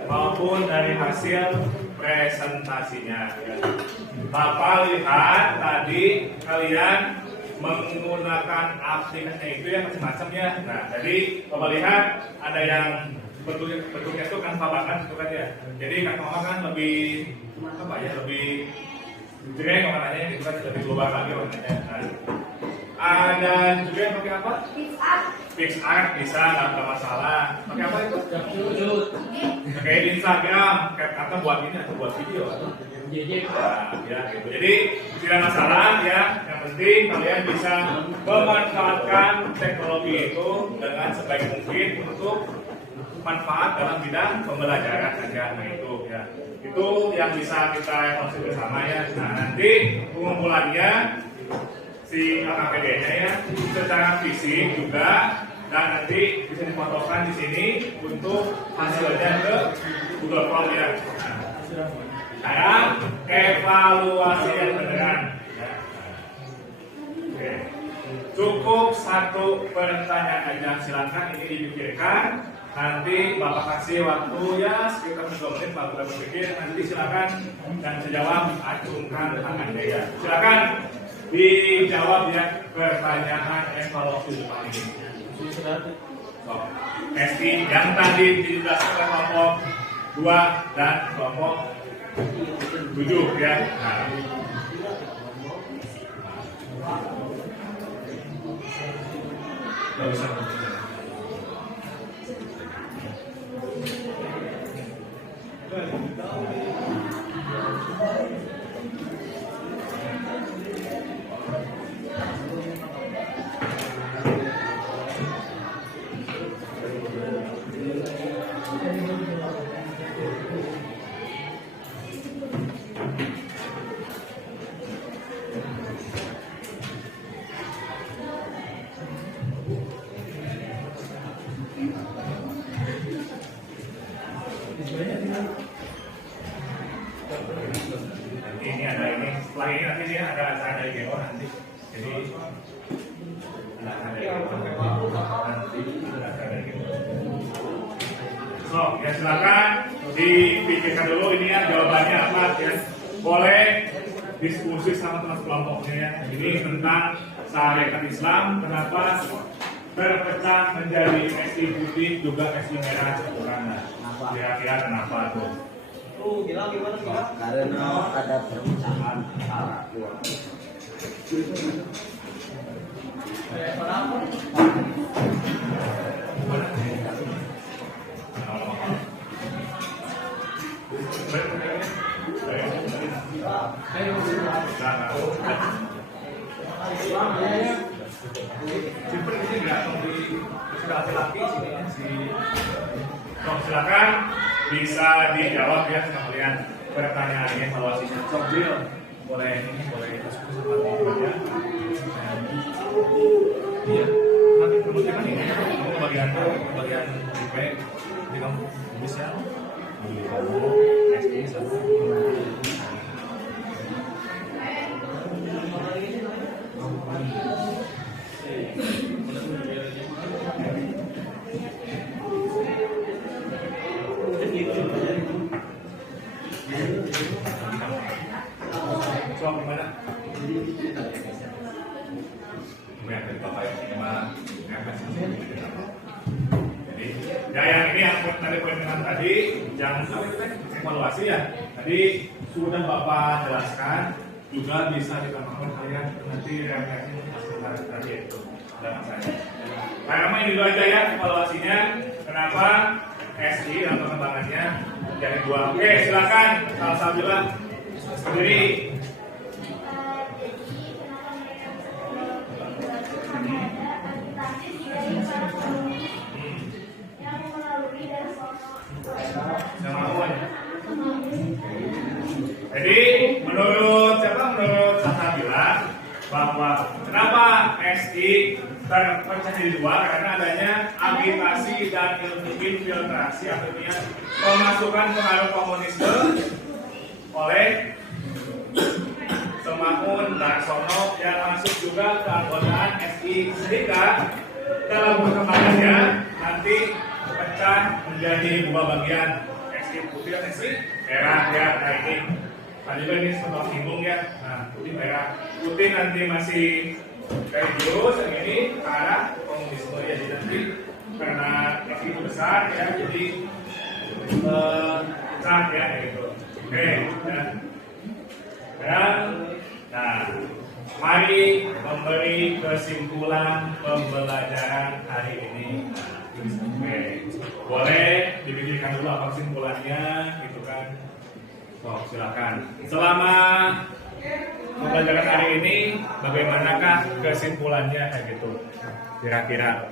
maupun dari hasil presentasinya. Ya. Bapak lihat tadi kalian menggunakan aplikasinya itu ya macam-macam ya. Nah, jadi Bapak lihat ada yang bentuknya itu kan papakan itu kan ya. Jadi kan kan lebih apa ya, lebih jreng warnanya gitu kan, lebih keluar lagi warnanya. Nah, ada juga yang pakai apa? Fix art bisa, nggak masalah. Pakai apa itu? Pakai Instagram, atau buat ini atau buat video atau nah, ya gitu. Jadi tidak masalah ya. Yang penting kalian bisa memanfaatkan teknologi itu dengan sebaik mungkin untuk manfaat dalam bidang pembelajaran saja. Nah itu ya. Itu yang bisa kita evaluasi bersama ya. Nah nanti pengumpulannya si AKPD-nya ya secara fisik juga, dan nanti bisa difotokan di sini untuk hasilnya ke Google Form ya. Nah, sekarang evaluasi yang beneran. Ya. Oke. Cukup satu pertanyaan aja, silakan ini dipikirkan. Nanti Bapak kasih waktu ya sekitar 2 menit Bapak berpikir. Nanti silakan dan sejawab acungkan tangannya ya. Silakan dijawab ya pertanyaan evaluasi depan ini. Testing yang tadi dijelaskan oleh kelompok 2 dan kelompok 7 ya. Nah. Nggak bisa. Ini ada ini, setelah ini nanti dia ada acara dari GO nanti. Jadi ada acara dari GO nanti ada acara dari GO. So, ya silakan dipikirkan dulu ini ya jawabannya apa ya. Boleh diskusi sama teman kelompoknya ya. Ini tentang syariat Islam, kenapa terpecah menjadi SI putih juga SI merah karena kira-kira kenapa tuh? Bilang gimana sih? Karena ada perpecahan antara keluarga. Baik. laki-laki sini si. Sok silakan bisa dijawab ya sekalian pertanyaannya evaluasinya. Sok Bill, boleh diskusi sama ya. Iya, nanti kemudian ini kamu bagian IP, jadi kamu bisa kamu SD sama. Soal gimana? Dari Bapak yang terima jadi ya yang ini yang tadi poin dengan tadi jangan sampai evaluasi ya. Tadi sudah Bapak jelaskan juga bisa ditambahkan kalian nanti reaksi sebentar tadi itu dalam saya. Karena ini dulu aja ya evaluasinya. Kenapa SI dan pengembangannya jadi 2. Oke silakan Salsabila sendiri. Jadi menurut Salsabila bahwa kenapa SI terpecah jadi 2 karena adanya agitasi dan infiltrasi artinya pemasukan pengaruh komunisme oleh Semakun dan Sono yang masuk juga ke anggotaan SI sehingga dalam perkembangannya nanti pecah menjadi 2 bagian SI putih dan SI merah ya. Nah ini tadi ini sempat singgung ya. Nah putih merah, putih nanti masih kayak jurus yang ini ke arah komunisme ya. Jadi nanti karena SI itu besar ya jadi pecah ya gitu. Oke dan nah mari memberi kesimpulan pembelajaran hari ini. Oke, boleh dipikirkan dulu apa kesimpulannya gitu kan. So, silakan. Selama pembelajaran hari ini bagaimanakah kesimpulannya kayak gitu kira-kira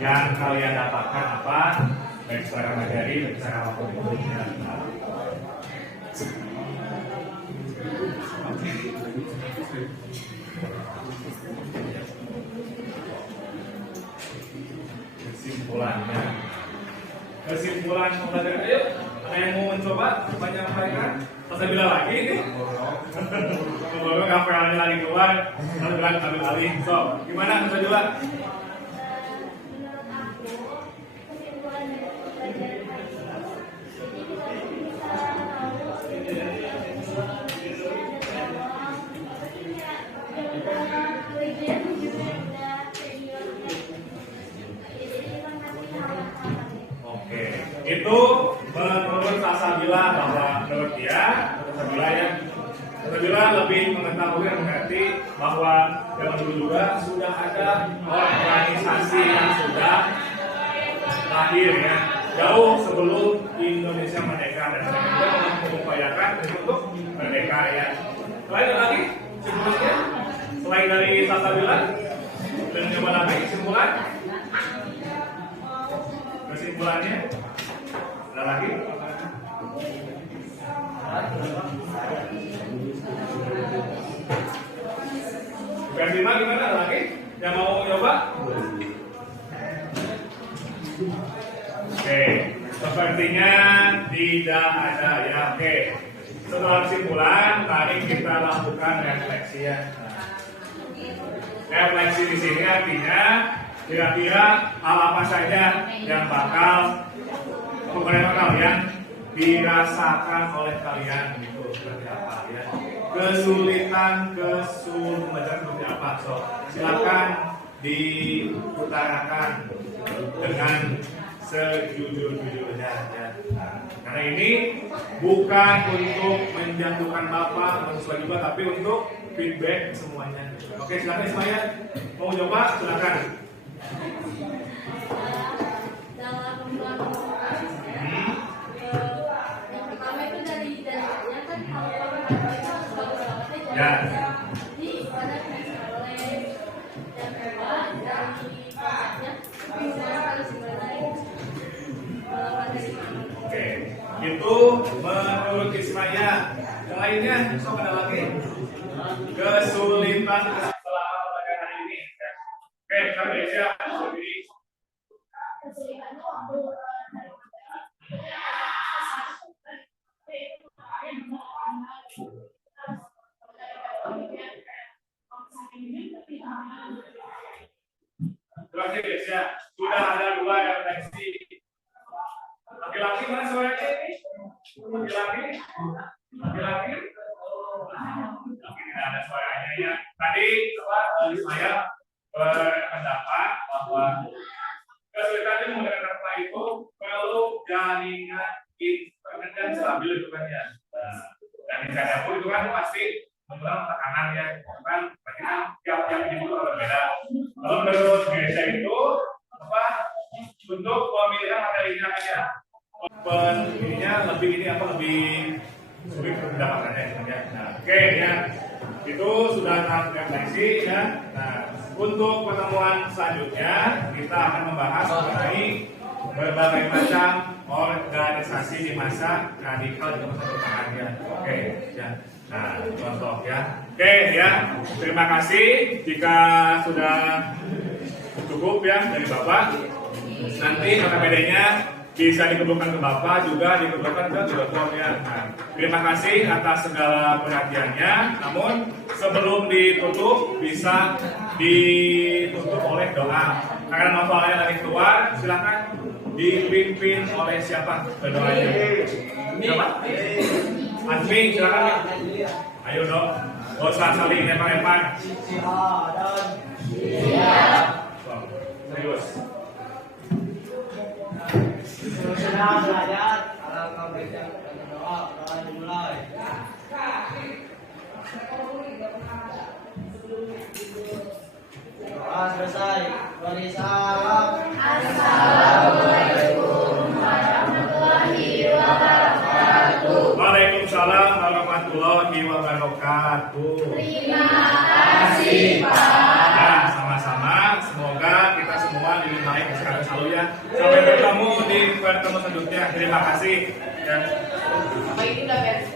yang kalian dapatkan apa baik secara materi baik secara apapun itu ya. Kesimpulan pembelajaran ayo ada yang mau mencoba menyampaikan Salsabila lagi nih kalau kameranya lagi keluar lalu bilang ambil alih so gimana Salsabila? Itu menurut Salsabila bahwa menurut dia Salsabila lebih mengetahui dan mengerti bahwa zaman dulu juga sudah ada organisasi yang sudah lahir ya jauh sebelum Indonesia merdeka dan mereka mengupayakan untuk merdeka ya. Selain lagi simpulannya selain dari Salsabila dan coba lagi kesimpulannya ada lagi? Versi 5 gimana? Ada lagi? Yang mau coba? Oke, sepertinya tidak ada ya. Oke, setelah kesimpulan, tadi kita lakukan refleksi ya. Refleksi di sini artinya kira-kira hal apa saja yang bakal yang dirasakan oleh kalian gitu seperti apa ya kesulitan membaca seperti apa so silakan diutarakan dengan sejujur-jujurnya ya. Karena ini bukan untuk menjatuhkan bapak mahasiswa juga tapi untuk feedback semuanya. Oke silakan semuanya mau coba silakan. Dalam membuat yang pertama itu dari kan kalau itu harus bagus banget ya. Jadi pada oleh dan lainnya, sok ada lagi kesulitan selama pelajaran hari ini. Oke, sampai siap. Terima kasih guys ya. Sudah ada 2 yang reaksi. Laki-laki mana suaranya ini? Laki-laki? Laki-laki? Laki tidak ada suaranya ya. Tadi saya berpendapat bahwa kesulitannya menggunakan kata itu perlu jaringan internet yang stabil itu kan ya. Dan di dapur itu kan pasti menggunakan tekanan ya. Kan berarti kan tiap itu berbeda. Kalau menurut gereja itu apa untuk pemilihan materinya aja ininya lebih ini apa lebih sulit mendapatkannya ya. Nah, oke ya itu sudah tahap refleksi ya. Nah untuk pertemuan selanjutnya kita akan membahas mengenai berbagai macam organisasi di masa radikal di masa pertengahan ya. Oke ya. Nah, contoh ya. Oke ya. Terima kasih jika sudah cukup ya dari Bapak. Nanti KPD-nya bisa dikumpulkan ke Bapak juga dikumpulkan ke Direktur ya. Nah, terima kasih atas segala perhatiannya. Namun sebelum ditutup bisa ditutup oleh doa. Karena novelnya dari keluar, silakan dipimpin oleh siapa berdoanya? Siapa? Azmi, silakan. Ayo dong. Gak usah saling lempar-lempar. Siap. Serius. Sudah belajar, kalau kau baca doa, doa dimulai. Doa selesai. Beri salam. Assalamualaikum warahmatullahi wabarakatuh. Waalaikumsalam warahmatullahi wabarakatuh. Terima kasih, Pak. Ya, sama-sama. Semoga kita semua dilimpai kesehatan selalu ya. Sampai bertemu di pertemuan selanjutnya. Terima kasih. Ya. Apa ini udah beres?